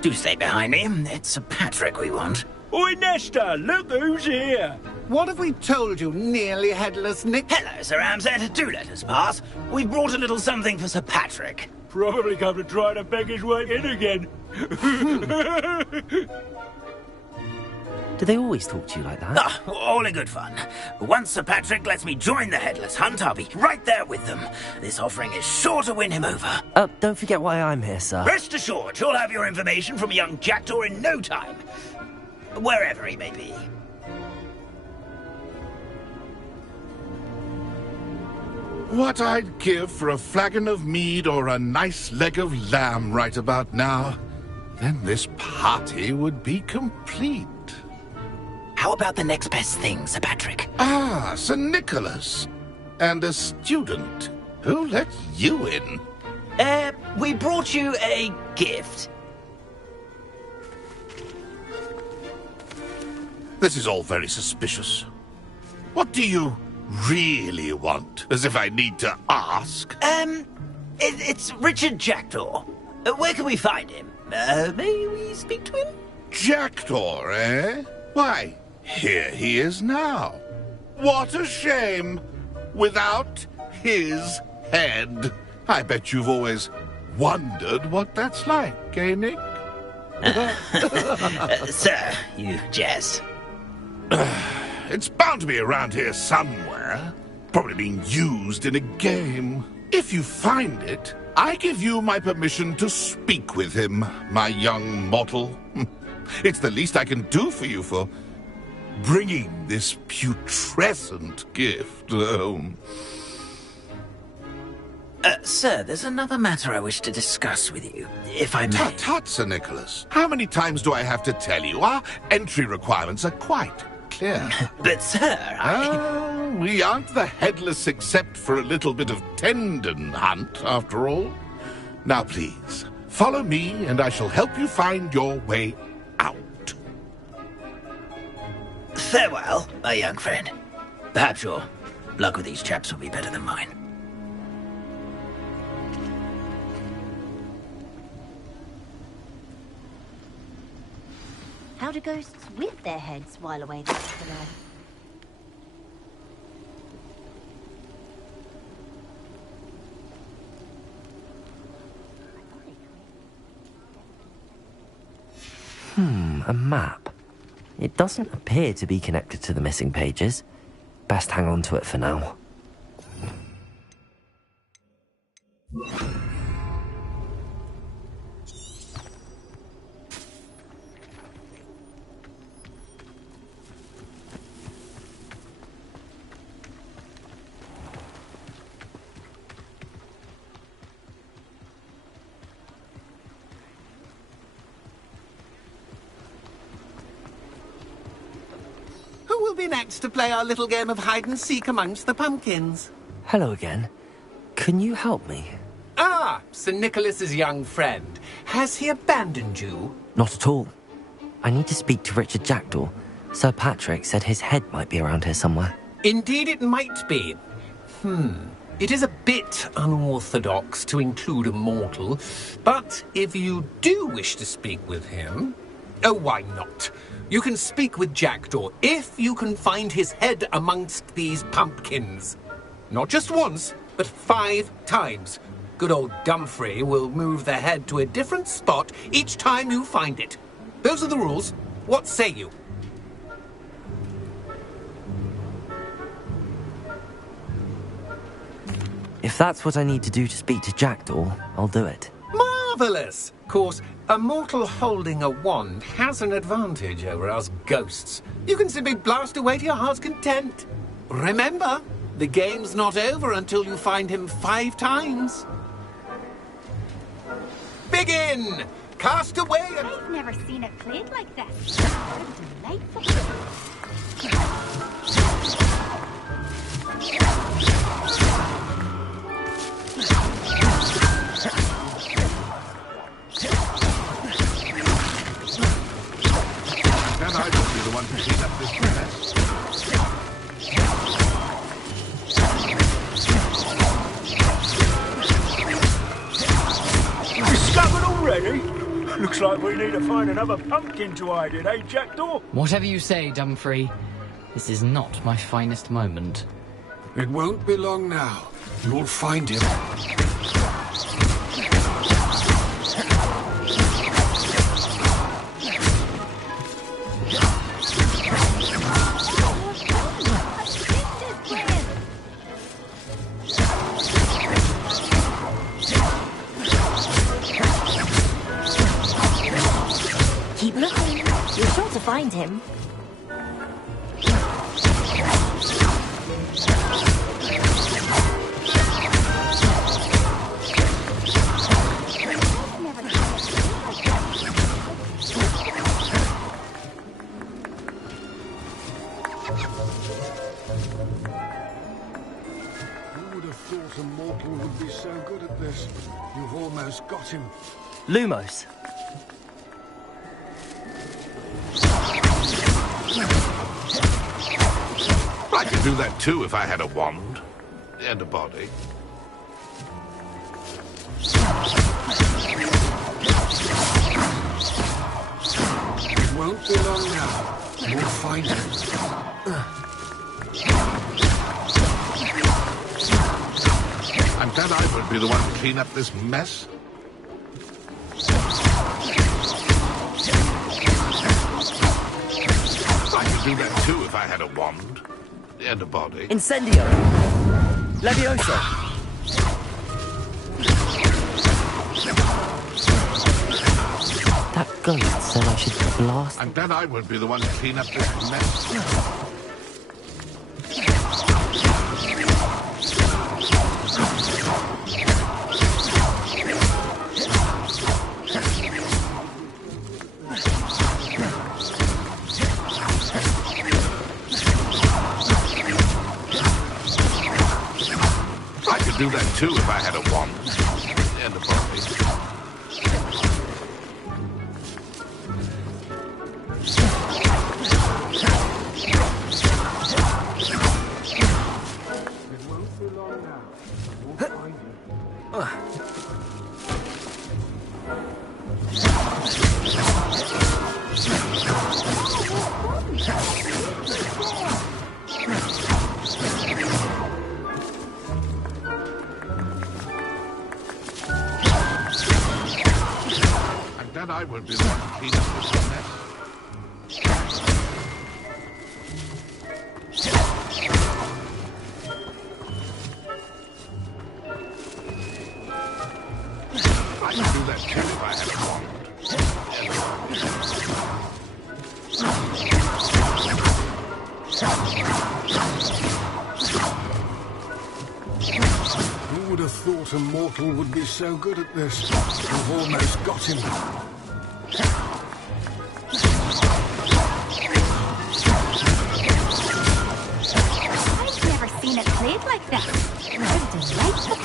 Do stay behind me. It's Sir Patrick we want. Oi, Nesta, look who's here. What have we told you, nearly headless Nick? Hello, Sir Ramsed. Do let us pass. We've brought a little something for Sir Patrick. Probably come to try to beg his way in again. Do they always talk to you like that? Ah, all in good fun. Once Sir Patrick lets me join the Headless Hunt, I'll be right there with them. This offering is sure to win him over. Don't forget why I'm here, sir. Rest assured, you'll have your information from young Jackdaw in no time. Wherever he may be. What I'd give for a flagon of mead or a nice leg of lamb right about now. Then this party would be complete. How about the next best thing, Sir Patrick? Ah, Sir Nicholas. And a student. Who let you in? We brought you a gift. This is all very suspicious. What do you really want? As if I need to ask. It's Richard Jackdaw. Where can we find him? May we speak to him? Jackdaw, eh? Why, here he is now. What a shame. Without his head. I bet you've always wondered what that's like, eh, Nick? Sir, you jest. It's bound to be around here somewhere. Probably being used in a game. If you find it, I give you my permission to speak with him, my young mortal. It's the least I can do for you for bringing this putrescent gift home. Sir, there's another matter I wish to discuss with you, if I may. Tut, tut, Sir Nicholas. How many times do I have to tell you? Our entry requirements are quite clear. But, sir, we aren't the headless except for a little bit of tendon hunt, after all. Now, please, follow me, and I shall help you find your way out. Farewell, my young friend. Perhaps your luck with these chaps will be better than mine. How do ghosts with their heads while away the rest of the night? A map. It doesn't appear to be connected to the missing pages. Best hang on to it for now. Who will be next to play our little game of hide-and-seek amongst the pumpkins? Hello again. Can you help me? Ah, Sir Nicholas's young friend. Has he abandoned you? Not at all. I need to speak to Richard Jackdaw. Sir Patrick said his head might be around here somewhere. Indeed it might be. It is a bit unorthodox to include a mortal, but if you do wish to speak with him... Oh, why not? You can speak with Jackdaw if you can find his head amongst these pumpkins. Not just once, but 5 times. Good old Dumfrey will move the head to a different spot each time you find it. Those are the rules. What say you? If that's what I need to do to speak to Jackdaw, I'll do it. Marvellous! Of course, a mortal holding a wand has an advantage over us ghosts. You can simply blast away to your heart's content. Remember, the game's not over until you find him 5 times. Begin! Cast away and... I've never seen it played like this. Delightful. And I will be the one to clean up this mess. Discovered already? Looks like we need to find another pumpkin to hide in, eh, Jackdaw? Whatever you say, Dumfrey. This is not my finest moment. It won't be long now. You'll find him. Keep looking. You're sure to find him. Who would have thought a mortal would be so good at this? You've almost got him. Lumos. I could do that too if I had a wand and a body. It won't be long now. You'll find him. I'm glad I won't be the one to clean up this mess. I could do that too if I had a wand and a body. Incendio! Levioso! That ghost said I should blast... I'm glad I won't be the one to clean up this mess. I could do that too if I had a wand and a body. It won't be long now. You'll find him. I'm glad I won't be the one to clean up this mess. could do that too if I had a wand. Who would have thought a mortal would be so good at this? You've almost got him. I've never seen it played like that. How delightful.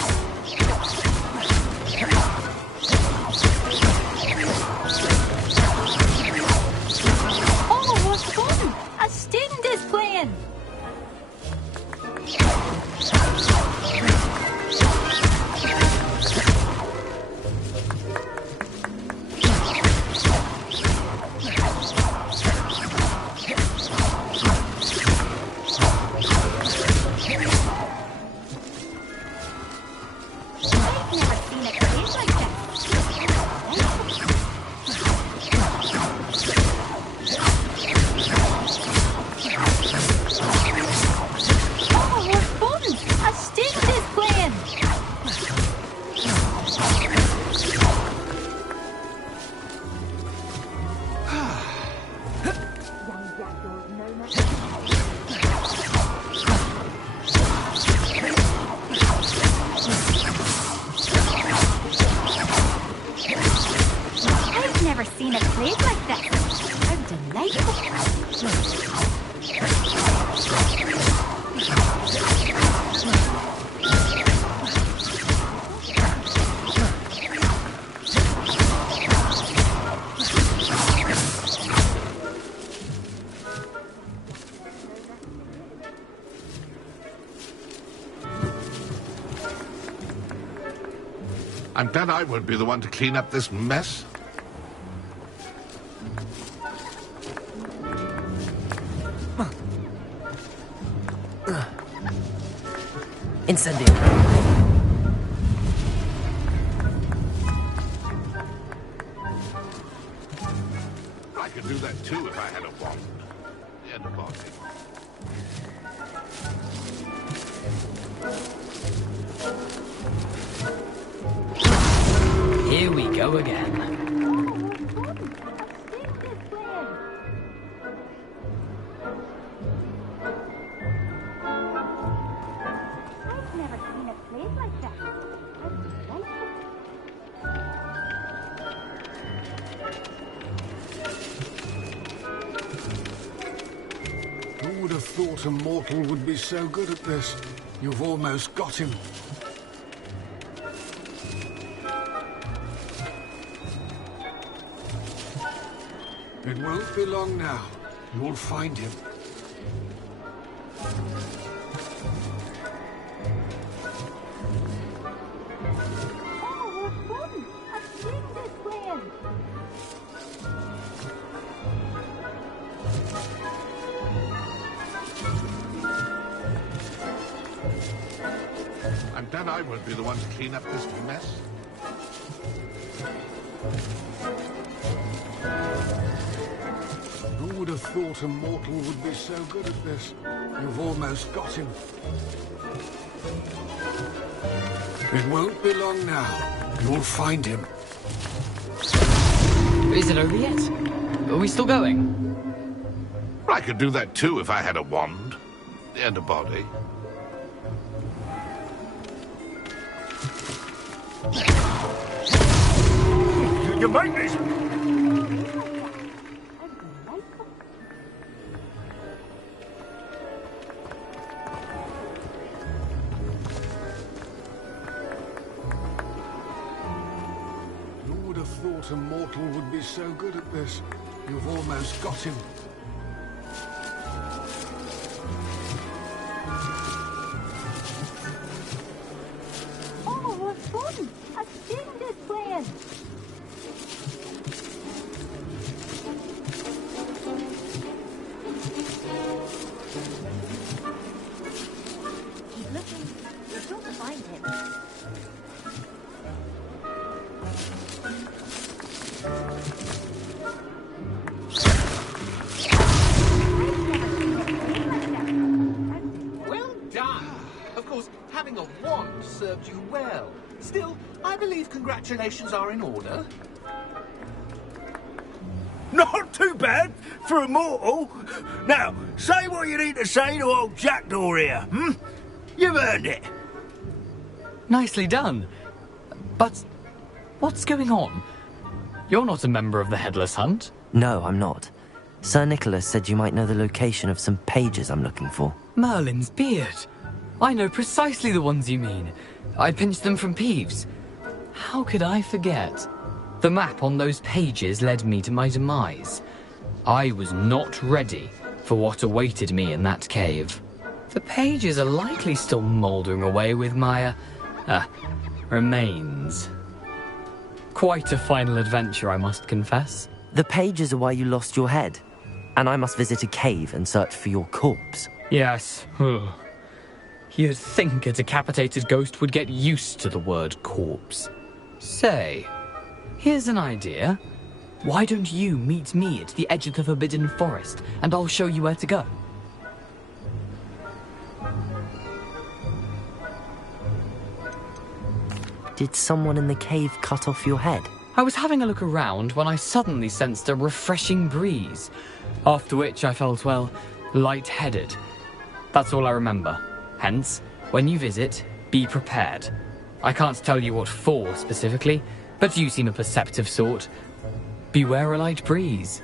Oh, what fun! A student is playing! I've never seen it played like that. How delightful. I'm glad I won't be the one to clean up this mess. Incendio. I could do that too if I had a wand. And a body. Here we go again. I've never seen it played like that. How delightful. Who would have thought a mortal would be so good at this? You've almost got him. It won't be long now. You'll find him. Oh, what fun! A student is playing! I'm glad I won't be the one to clean up this mess. Who would have thought a mortal would be so good at this? You've almost got him. It won't be long now. You'll find him. Is it over yet? Are we still going? I could do that too if I had a wand. And a body. You make this... Who would have thought a mortal would be so good at this? You've almost got him. Oh, what fun! A student is playing! Keep looking. You're sure to find him. Well done. Of course, having a wand served you well. Still, I believe congratulations are in order. Not too bad for a mortal. Now, say what you need to say to old Jackdaw here, hmm? You've earned it. Nicely done. But what's going on? You're not a member of the Headless Hunt. No, I'm not. Sir Nicholas said you might know the location of some pages I'm looking for. Merlin's beard. I know precisely the ones you mean. I pinched them from Peeves. How could I forget? The map on those pages led me to my demise. I was not ready for what awaited me in that cave. The pages are likely still mouldering away with my, remains. Quite a final adventure, I must confess. The pages are why you lost your head, and I must visit a cave and search for your corpse. Yes. You'd think a decapitated ghost would get used to the word corpse. Say, here's an idea. Why don't you meet me at the edge of the Forbidden Forest, and I'll show you where to go? Did someone in the cave cut off your head? I was having a look around when I suddenly sensed a refreshing breeze, after which I felt, well, lightheaded. That's all I remember. Hence, when you visit, be prepared. I can't tell you what for specifically, but you seem a perceptive sort. Beware a light breeze.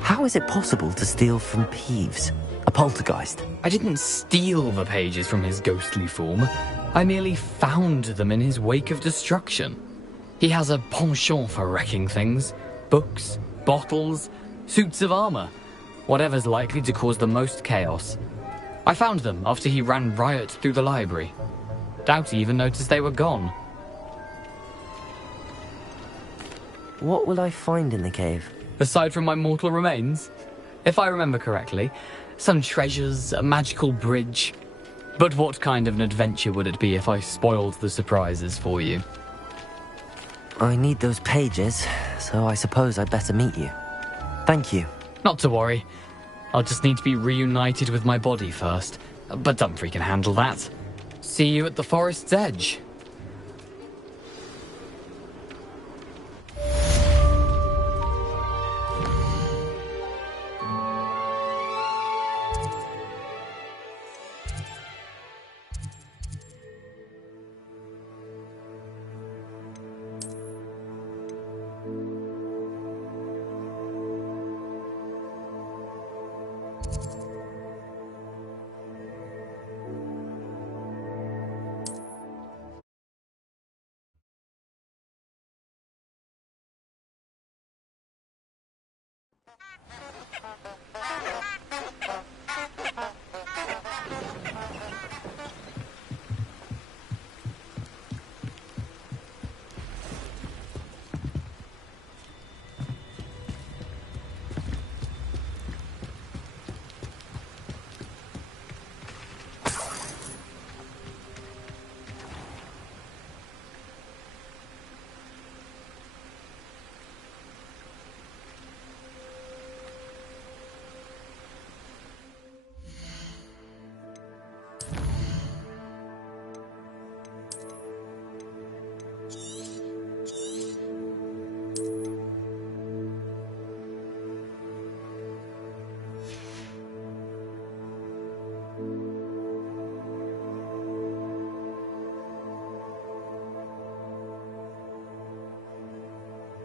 How is it possible to steal from Peeves, a poltergeist? I didn't steal the pages from his ghostly form. I merely found them in his wake of destruction. He has a penchant for wrecking things. Books, bottles, suits of armor. Whatever's likely to cause the most chaos. I found them after he ran riot through the library. Doubt he even noticed they were gone. What will I find in the cave? Aside from my mortal remains? If I remember correctly, some treasures, a magical bridge. But what kind of an adventure would it be if I spoiled the surprises for you? I need those pages, so I suppose I'd better meet you. Thank you. Not to worry. I'll just need to be reunited with my body first. But Dumfries can handle that. See you at the forest's edge.